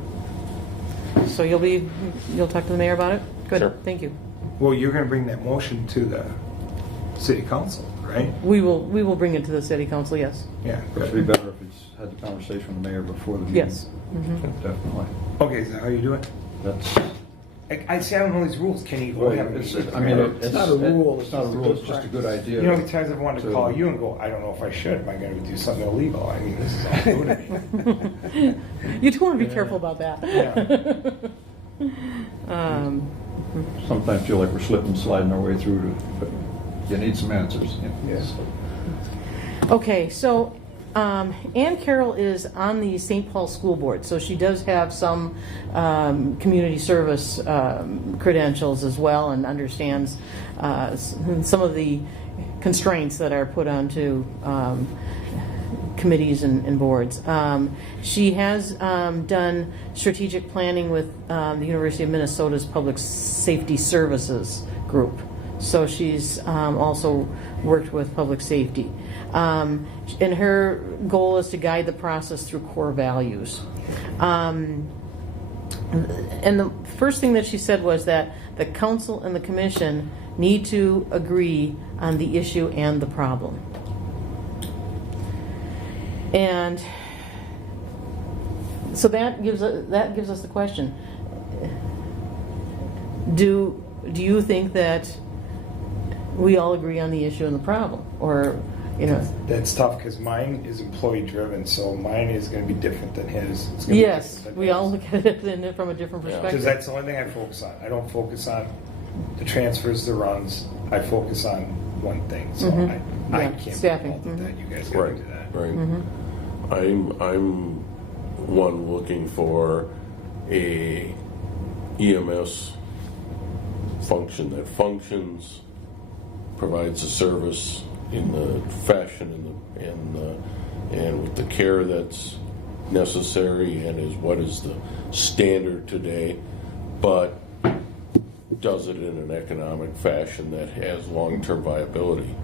So you'll talk to the mayor about it? Good, Sure. thank you. Well, you're going to bring that motion to the city council, right? We will bring it to the city council, yes. Yeah. It would be better if he's had the conversation with the mayor before the meeting. Yes. Definitely. Okay, is that how you do it? That's. I see, I don't know these rules. Can you go ahead? It's and- not a rule. It's not a rule. It's just a good idea. You know, how many times I've wanted to call you and go, I don't know if I should. Am I going to do something illegal? I mean, this is all new to me. You do want to be careful about that. Sometimes feel like we're slipping, sliding our way through, but you need some answers. Yes. Okay, so Ann Carroll is on the St. Paul School Board, so she does have some community service credentials as well, and understands some of the constraints that are put onto committees and boards. She has done strategic planning with the University of Minnesota's Public Safety Services group. So she's also worked with public safety. And her goal is to guide the process through core values. And the first thing that she said was that the council and the commission need to agree on the issue and the problem. And so that gives us the question: Do you think that we all agree on the issue and the problem, or, you know. That's tough because mine is employee driven, so mine is going to be different than his. It's gonna be Yes, different than we his. all look at it from a different Yeah. perspective. Because that's the only thing I focus on. I don't focus on the transfers, the runs. I focus on one thing. So I Yeah, can't staffing. be involved with that. You guys got to Right, do that. right. I'm one looking for a EMS function that functions, provides a service in the fashion and with the care that's necessary and is what is the standard today, but does it in an economic fashion that has long-term viability.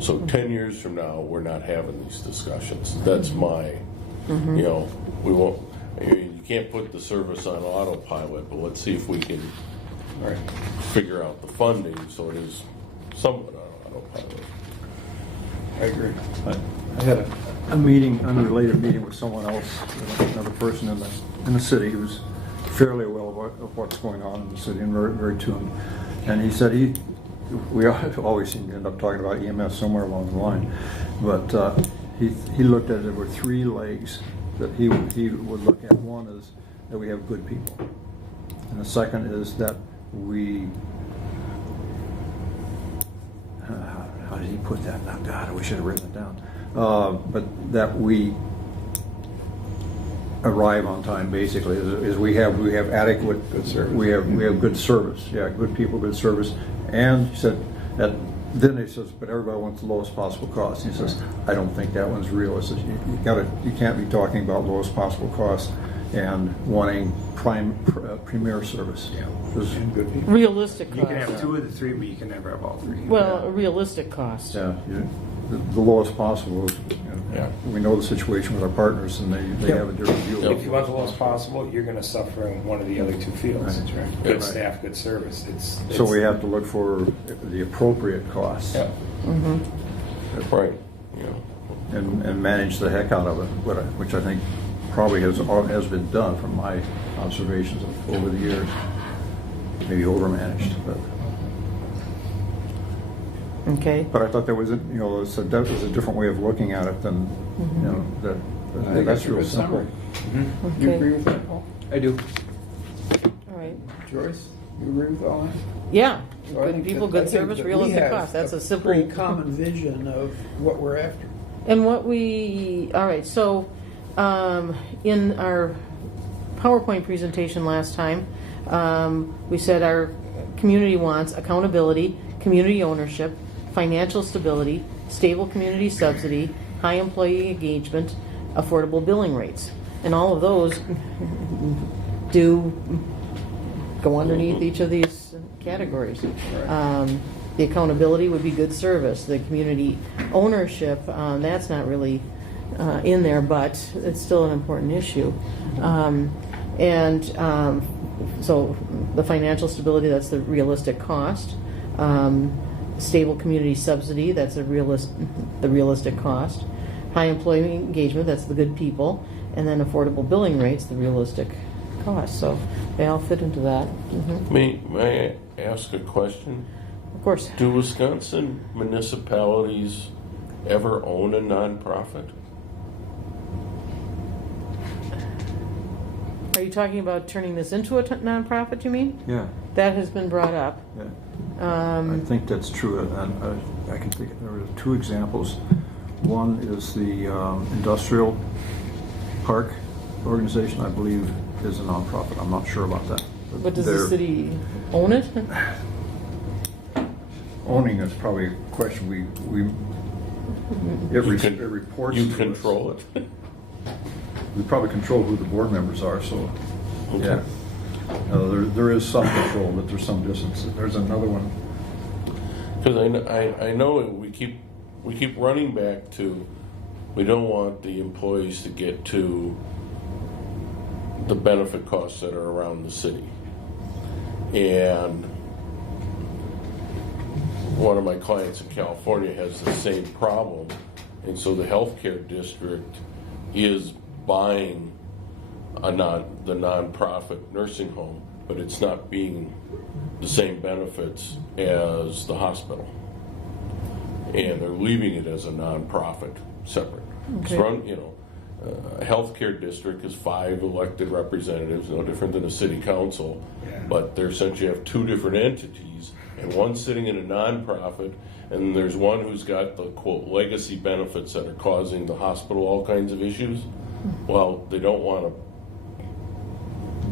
So 10 years from now, we're not having these discussions. That's my, you know, we won't, I mean, you can't put the service on autopilot, but let's see if we can figure out the funding so it is somewhat on autopilot. I agree. I had a meeting, unrelated meeting with someone else, another person in the city who's fairly well of what's going on in the city and very, very tuned. And he said we always seem to end up talking about EMS somewhere along the line, but he looked at it, there were three legs that he would look at. One is that we have good people, and the second is that we how did he put that? Oh, God, I wish I had written it down. But that we arrive on time, basically, is we have adequate Good service. We have good service. Yeah, good people, good service. And he said that. Then he says, but everybody wants the lowest possible cost. He says, I don't think that one's real. He says, you can't be talking about lowest possible cost and wanting premier service. Yeah. And good people. Realistic You can cost. have two of the three, but you can never have all three. Well, a realistic cost. Yeah, the lowest possible. Yeah. We know the situation with our partners, and they have a different view. If you want the lowest possible, you're going to suffer in one of the other two fields. That's right. Good Right. staff, good service. So we have to look for the appropriate costs. Yeah. Right. Yeah. And manage the heck out of it, which I think probably has been done from my observations over the years. Maybe overmanaged, Okay. but I thought that was that was a different way of looking at it than that's real simple. You Okay. agree with that, Paul? I do. All right. Joyce, you agree with all that? Yeah. Well, I Good think people, that- I good think service, that we realistic have cost. That's a simple. pretty common vision of what we're after. And all right, so in our PowerPoint presentation last time, we said our community wants accountability, community ownership, financial stability, stable community subsidy, high employee engagement, affordable billing rates. And all of those do go underneath each of these categories. The accountability would be good service. The community ownership, that's not really in there, but it's still an important issue. So the financial stability, that's the realistic cost. Stable community subsidy, that's the realistic cost. High employee engagement, that's the good people. And then affordable billing rates, the realistic cost. So they all fit into that. May I ask a question? Of course. Do Wisconsin municipalities ever own a nonprofit? Are you talking about turning this into a nonprofit, you mean? Yeah, That has been brought up. yeah. I think that's true, and I can think there are two examples. One is the industrial park organization, I believe, is a nonprofit. I'm not sure about that. But does the They're- city own it? Owning is probably a question it reports You to us. control it? We probably control who the board members are, so, Okay. yeah. There is some control, but there's some distance. There's another one. Because I know we keep running back to, we don't want the employees to get to the benefit costs that are around the city. And one of my clients in California has the same problem, and so the healthcare district is buying the nonprofit nursing home, but it's not being the same benefits as the hospital. and they're leaving it as a nonprofit separate. It's Okay. run, a healthcare district is 5 elected representatives, no different than a city council, Yeah. but they're essentially have 2 different entities, and one sitting in a nonprofit, and there's one who's got the quote legacy benefits that are causing the hospital all kinds of issues. Well, they don't want to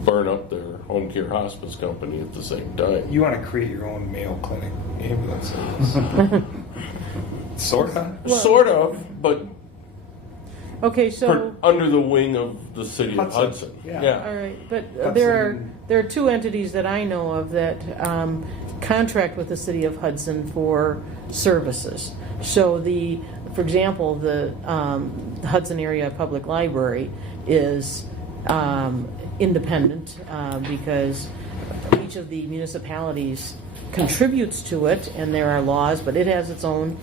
burn up their home care hospice company at the same time. You want to create your own Mayo Clinic ambulance service. Sort of. Sort of, but Okay, so, under the wing of the city of Hudson, Hudson. yeah. all right, but Hudson. there are 2 entities that I know of that contract with the city of Hudson for services. So for example, the Hudson Area Public Library is independent because each of the municipalities contributes to it, and there are laws, but it has its own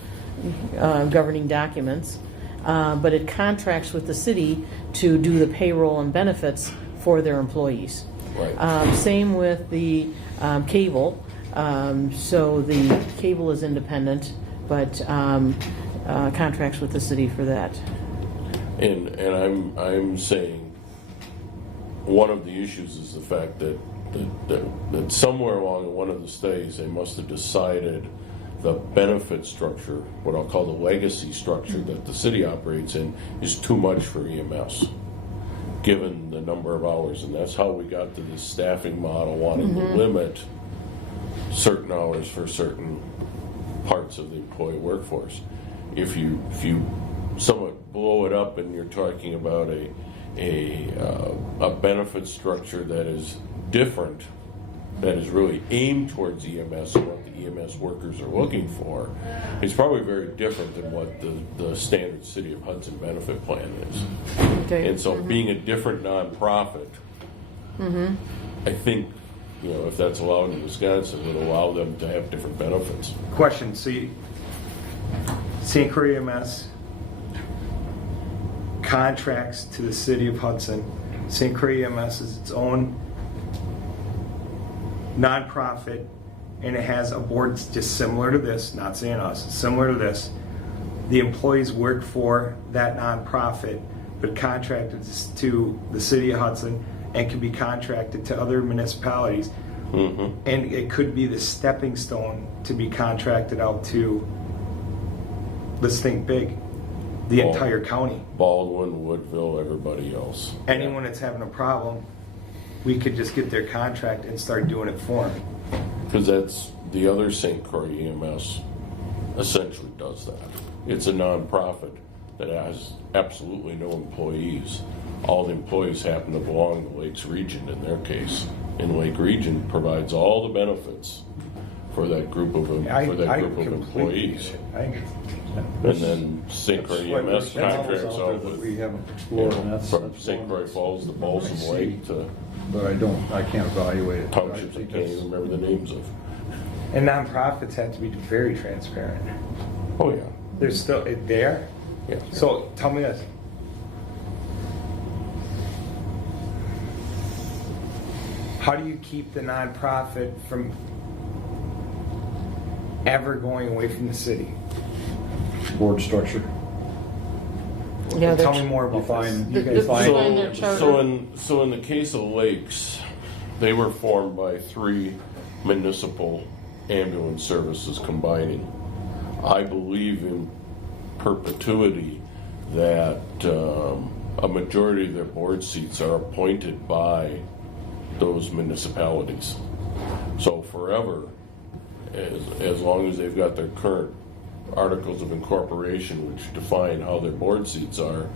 governing documents. But it contracts with the city to do the payroll and benefits for their employees. Right. Same with the cable. So the cable is independent, but contracts with the city for that. And I'm saying one of the issues is the fact that somewhere along one of the studies they must have decided the benefit structure, what I'll call the legacy structure that the city operates in, is too much for EMS, given the number of hours. And that's how we got to this staffing model, wanting to limit certain hours for certain parts of the employee workforce. If you somewhat blow it up and you're talking about a benefit structure that is different, that is really aimed towards EMS and what the EMS workers are looking for, it's probably very different than what the standard City of Hudson benefit plan is. Okay. And so being a different nonprofit, I think, if that's allowed in Wisconsin, would allow them to have different benefits. Question, so St. Croix EMS contracts to the city of Hudson. St. Croix EMS is its own nonprofit, and it has a board just similar to this, not saying us, similar to this. The employees work for that nonprofit, but contracted to the city of Hudson and can be contracted to other municipalities. And it could be the stepping stone to be contracted out to, let's think big, the entire county. Baldwin, Woodville, everybody else. Anyone that's having a problem, we could just get their contract and start doing it for them. Because that's the other St. Croix EMS essentially does that. It's a nonprofit that has absolutely no employees. All the employees happen to belong to Lakes Region in their case. And Lake Region provides all the benefits for that group of employees. And then St. Croix EMS contracts out with, We haven't explored, and that's from St. Croix Falls to Balsam Lake to but I can't evaluate it. townships I can't even remember the names of. And nonprofits have to be very transparent. Oh, yeah. They're still there. Yeah. So tell me this. How do you keep the nonprofit from ever going away from the city? Board structure. Yeah, Tell me more about Define- this. you guys find- Define their charter. So in the case of Lakes, they were formed by 3 municipal ambulance services combining. I believe in perpetuity that a majority of their board seats are appointed by those municipalities. So forever, as long as they've got their current articles of incorporation which define how their board seats are,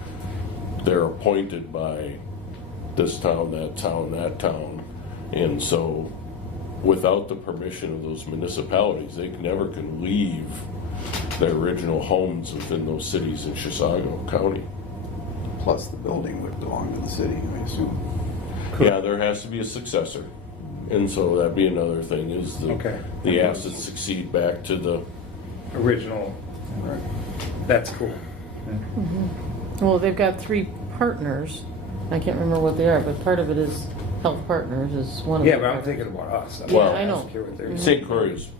they're appointed by this town, that town, that town. And so without the permission of those municipalities, they never can leave their original homes within those cities in Chisago County. Plus, the building would belong to the city, I assume. Yeah, there has to be a successor. And so that'd be another thing, is the assets succeed back to the Original. That's cool. Well, they've got 3 partners. I can't remember what they are, but part of it is Health Partners is one of Yeah, the but I'm partners. thinking about us. Well, I know. don't care what they're St. Croix is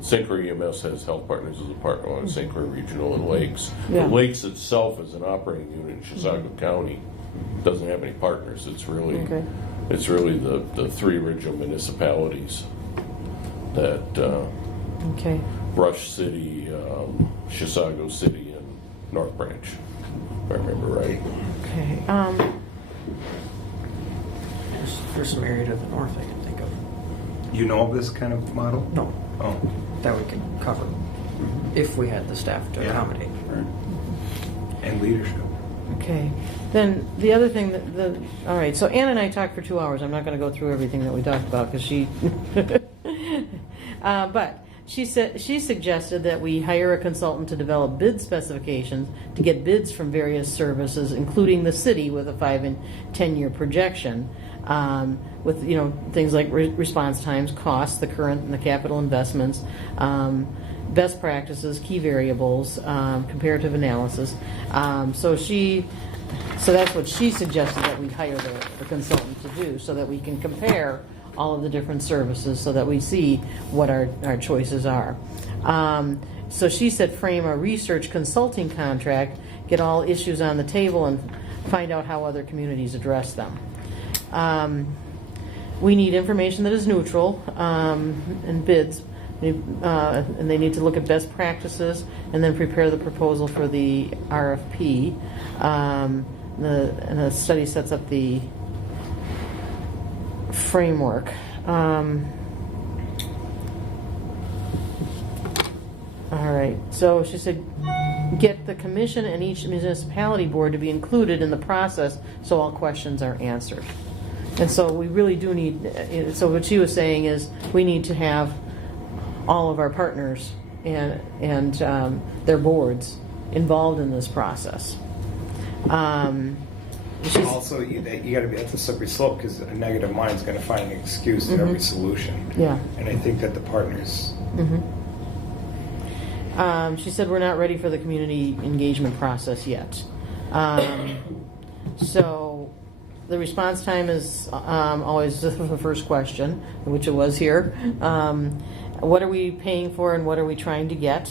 St. Croix EMS has Health Partners as a partner on St. Croix Regional and Lakes. Yeah. The Lakes itself is an operating unit in Chisago County. Doesn't have any partners. It's really Okay. the three original municipalities that Okay. Rush City, Chisago City, and North Branch, if I remember right. Okay. There's some area to the north I can think of. You know of this kind of model? No, Oh. that we could cover if we had the staff to Yeah. accommodate. And leadership. Okay. Then the other thing all right, so Ann and I talked for 2 hours. I'm not going to go through everything that we talked about because she, but she suggested that we hire a consultant to develop bid specifications to get bids from various services, including the city, with a 5 and 10-year projection, with things like response times, costs, the current and the capital investments, best practices, key variables, comparative analysis. So that's what she suggested that we hire the consultant to do, so that we can compare all of the different services, so that we see what our choices are. So she said frame a research consulting contract, get all issues on the table, and find out how other communities address them. We need information that is neutral, and bids. And they need to look at best practices and then prepare the proposal for the RFP. And the study sets up the framework. All right, so she said get the commission and each municipality board to be included in the process so all questions are answered. And so we really do need, so what she was saying is we need to have all of our partners and their boards involved in this process. Also, you got to be at the slippery slope because a negative mind is going to find an excuse in every solution. Yeah. And I think that the partners. She said we're not ready for the community engagement process yet. So the response time is always the first question, which it was here. What are we paying for and what are we trying to get?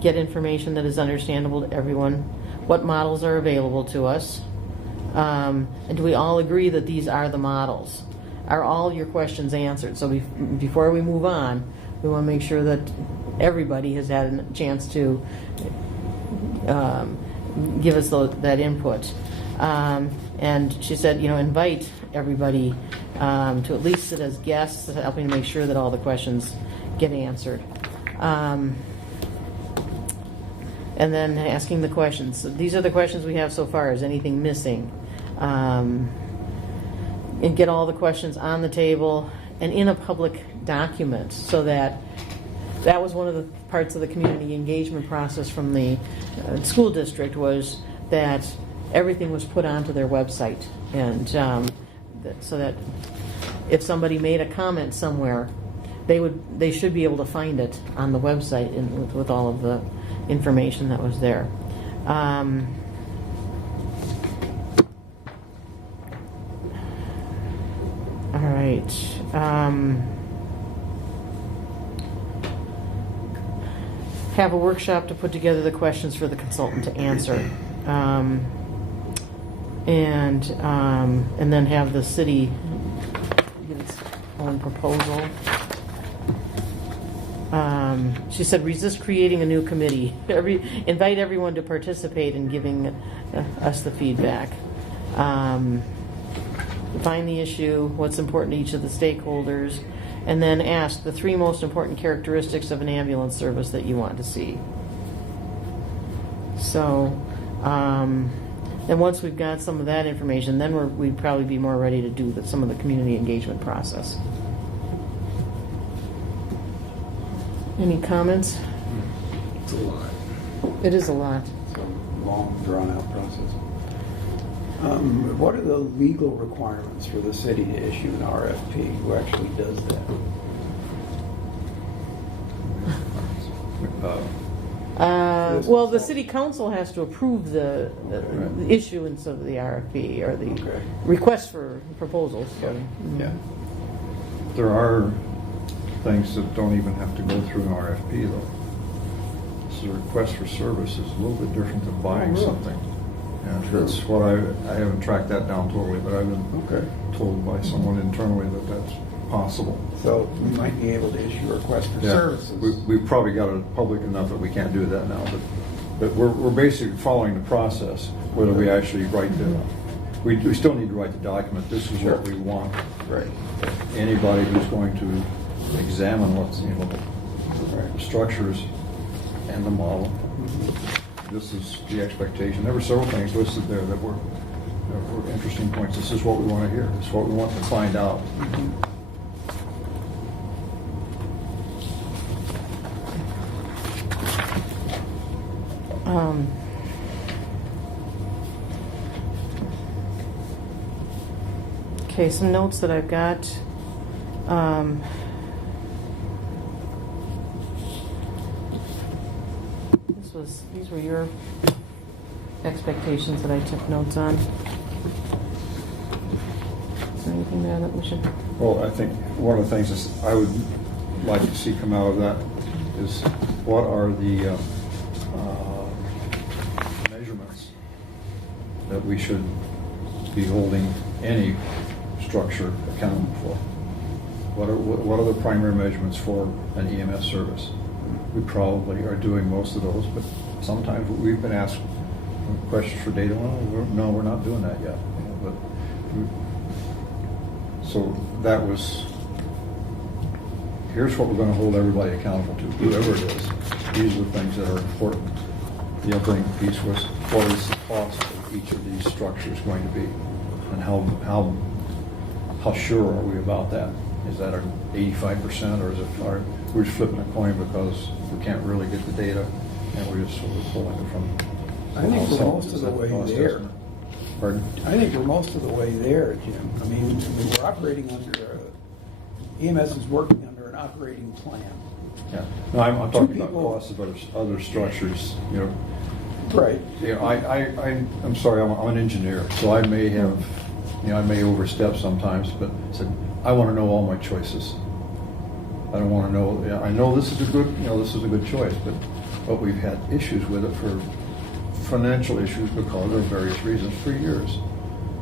Get information that is understandable to everyone. What models are available to us? And do we all agree that these are the models? Are all your questions answered? So before we move on, we want to make sure that everybody has had a chance to give us that input. And she said, invite everybody to at least sit as guests, helping to make sure that all the questions get answered. And then asking the questions. So these are the questions we have so far. Is anything missing? And get all the questions on the table and in a public document, so that was one of the parts of the community engagement process from the school district, was that everything was put onto their website, and so that if somebody made a comment somewhere, they should be able to find it on the website with all of the information that was there. All right. Have a workshop to put together the questions for the consultant to answer. And then have the city give its own proposal. She said, resist creating a new committee. Invite everyone to participate in giving us the feedback. Define the issue, what's important to each of the stakeholders, and then ask the 3 most important characteristics of an ambulance service that you want to see. So, then once we've got some of that information, then we'd probably be more ready to do some of the community engagement process. Any comments? It's a lot. It is a lot. It's a long, drawn-out process. What are the legal requirements for the city to issue an RFP? Who actually does that? this Well, the consultant? city council has to approve the Right. issuance of the RFP or the Okay. request for proposals. Yeah. There are things that don't even have to go through an RFP though. This is a request for service is a little bit different than buying really? something. And Sure. that's what I haven't tracked that down totally, but I've been Okay. told by someone internally that that's possible. So we might be able to issue a request for Yeah. services. We've probably got it public enough that we can't do that now, but we're basically following the process, whether we actually write we still need to write the document, this is what we want. Right. Anybody who's going to examine what's, the structures and the model, this is the expectation. There were several things listed there that were interesting points. This is what we want to hear, this is what we want to find out. Okay, some notes that I've got. These were your expectations that I took notes on. Is there anything there that we should? Well, I think one of the things is I would like to see come out of that is what are the measurements that we should be holding any structure accountable for? What are the primary measurements for an EMS service? We probably are doing most of those, but sometimes we've been asked questions for data. Well, we're not doing that yet. So that was, here's what we're going to hold everybody accountable to, whoever it is. These are the things that are important. The other piece was, what is the cost of each of these structures going to be? And how sure are we about that? Is that an 85% or is it, we're just flipping a coin because we can't really get the data and we're just sort of pulling it from. I think we're most of the way there. Pardon? I think we're most of the way there, Jim. I mean, we're operating under, EMS is working under an operating plan. Yeah. No, I'm talking about people- costs of other structures, Right. I'm sorry, I'm an engineer, so I may have, I may overstep sometimes, but I want to know all my choices. I don't want to know, I know this is a good choice, but we've had issues with it for financial issues because of various reasons for years.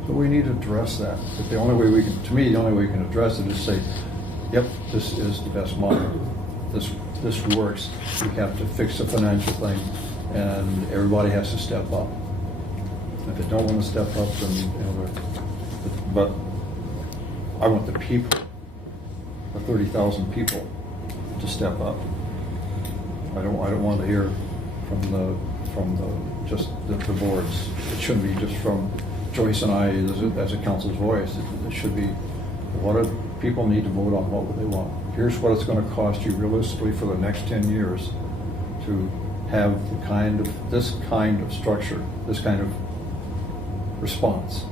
So we need to address that. But the only way we can address it is say, yep, this is the best model. This works. We have to fix the financial thing, and everybody has to step up. If they don't want to step up, then but I want the people, the 30,000 people, to step up. I don't want to hear from the boards. It shouldn't be just from Joyce and I as a council's voice. It should be, what do people need to vote on? What would they want? Here's what it's going to cost you realistically for the next 10 years to have this kind of structure, this kind of response.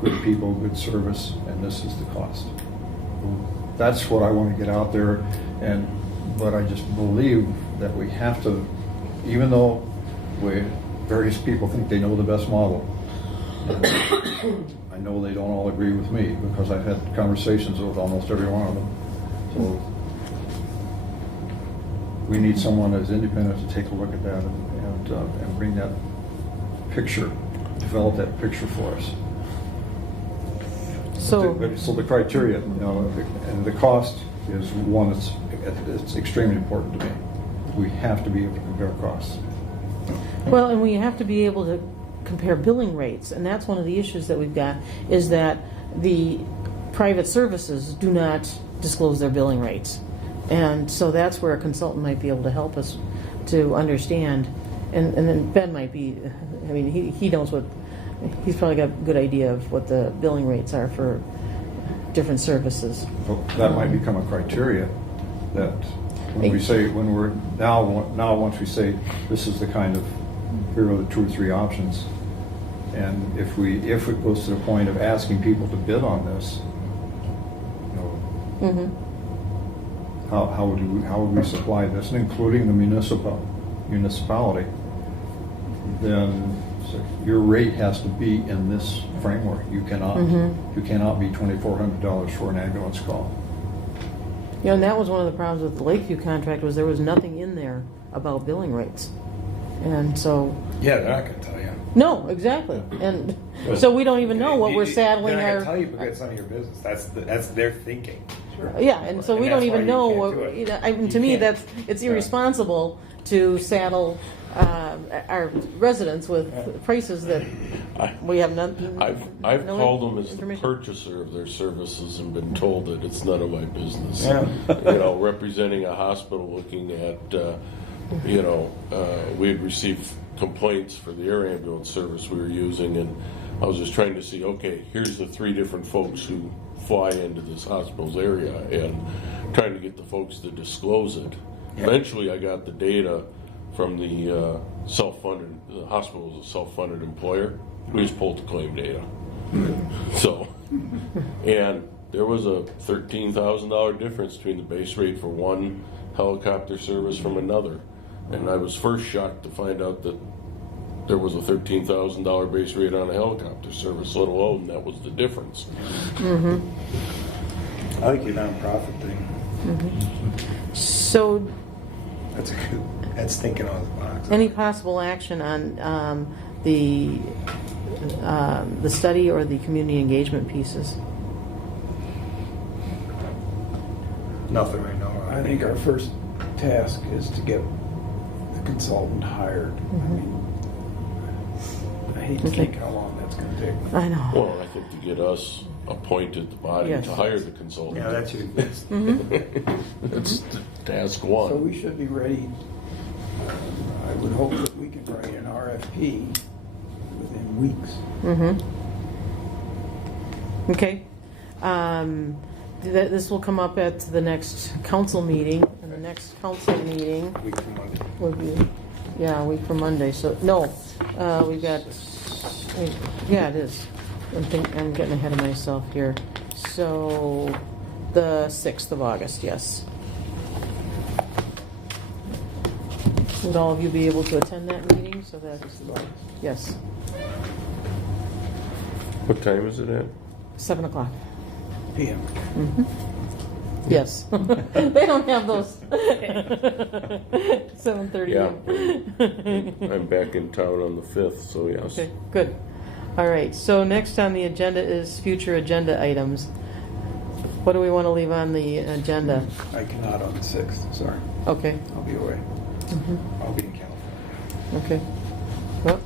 Good people, good service, and this is the cost. That's what I want to get out there, but I just believe that we have to, even though various people think they know the best model, I know they don't all agree with me because I've had conversations with almost every one of them. So we need someone as independent to take a look at that and bring that picture, develop that picture for us. So the criteria, and the cost is one that's extremely important to me. We have to be able to compare costs. Well, and we have to be able to compare billing rates, and that's one of the issues that we've got, is that the private services do not disclose their billing rates. And so that's where a consultant might be able to help us to understand, and then Ben might be, I mean, he knows he's probably got a good idea of what the billing rates are for different services. Well, that might become a criteria that once we say this is the kind of, here are the 2 or 3 options, and if it goes to the point of asking people to bid on this, how would we supply this, and including the municipality, then your rate has to be in this framework. You cannot be $2,400 for an ambulance call. Yeah, and that was one of the problems with the Lakeview contract, was there was nothing in there about billing rates. And so, Yeah, they're not going to tell you. no, exactly. And so we don't even know what we're saddling They're not our. going to tell you because it's none of your business. That's their thinking. Yeah, and so we And don't that's why even you know can't what, do it. you know, I mean, to You me, can't. it's irresponsible to saddle our residents with prices that we have none. I've no called them as the information. purchaser of their services and been told that it's none of my business. Yeah. You know, representing a hospital, looking at, we had received complaints for the air ambulance service we were using, and I was just trying to see, okay, here's the 3 different folks who fly into this hospital's area, and trying to get the folks to disclose it. Yeah. Eventually, I got the data from the self-funded, the hospital was a self-funded employer. We just pulled the claim data. So, and there was a $13,000 difference between the base rate for one helicopter service from another. And I was first shocked to find out that there was a $13,000 base rate on a helicopter service, let alone that was the difference. I like your nonprofit thing. So, That's thinking out of the box. any possible action on the study or the community engagement pieces? Nothing right now. I think our first task is to get the consultant hired. I mean, I hate to Okay. think how long that's going to take. I know. Well, I think to get us appointed the body Yes. to hire the consultant. Yeah, that's your. That's task So one. we should be ready. I would hope that we can write an RFP within weeks. Okay. This will come up at the next council meeting, and the next council meeting Week from Monday. would be, a week from Monday. So, no, we've got, yeah, it is. I'm getting ahead of myself here. So, the 6th of August, yes. Would all of you be able to attend that meeting? So that's, yes, What time is it at? 7 o'clock. PM. Yes. They don't have those. 7:30. Yeah. I'm back in town on the 5th, so yes. Okay, good. All right, so next on the agenda is future agenda items. What do we want to leave on the agenda? I cannot on the 6th, sorry. Okay, I'll be away. I'll be in California. okay. Well,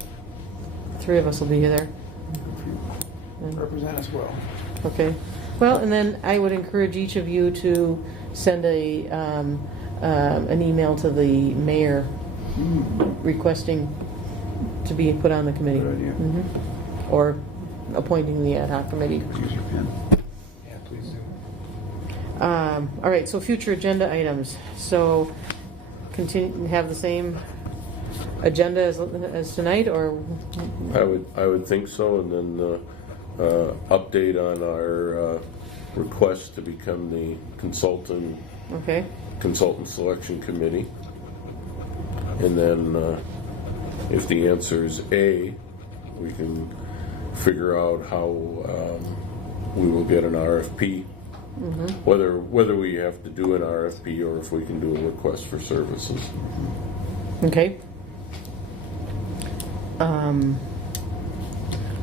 3 of us will be there. Represent us well. Okay. Well, and then I would encourage each of you to send an email to the mayor requesting to be put on the committee. Good idea. Or appointing the ad hoc committee. Use your pen. Yeah, please do. All right, so future agenda items. So continue, have the same agenda as tonight, or? I would think so, and then update on our request to become the consultant selection committee. And then if the answer is A, we can figure out how we will get an RFP. Whether we have to do an RFP or if we can do a request for services. Okay.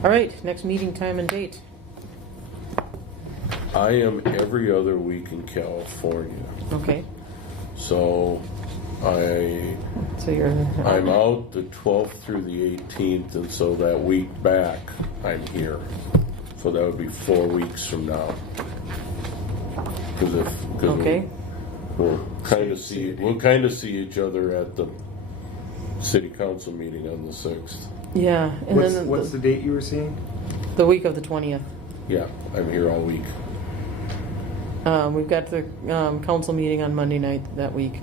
All right, next meeting time and date. I am every other week in California, Okay. so I'm out the 12th through the 18th, and so that week back I'm here. So that would be 4 weeks from now. Okay. We'll kind of see each other at the city council meeting on the 6th. Yeah, and then What's the date you were seeing? the week of the 20th. Yeah, I'm here all week. We've got the council meeting on Monday night that week.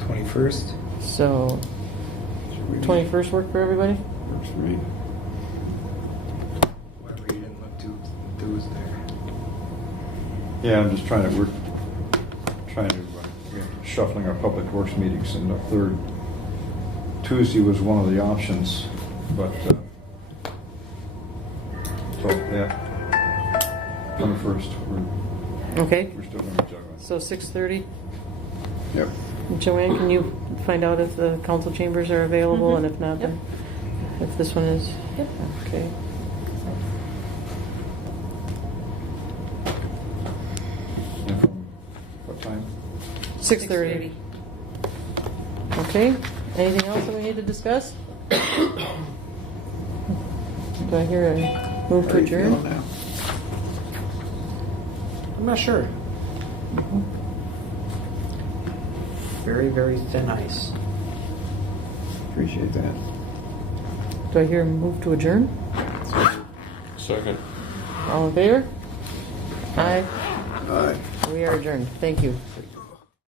21st? So, 21st work for everybody? Works for me. Whoever you didn't look to was there. Yeah, we're shuffling our public works meetings in the third Tuesday was one of the options, but, so, yeah. 21st, Okay, we're still going to juggle. so 6:30. Yep. Joanne, can you find out if the council chambers are available, Mhm. and if not, then, if this one is? Yep. Okay. And from what time? 6:30. Okay, anything else that we need to discuss? Do I hear a move How to are you feeling adjourn? now? I'm not sure. Very, very thin ice. Appreciate that. Do I hear a move to adjourn? Second. All in favor? Aye. All right. We are adjourned. Thank you.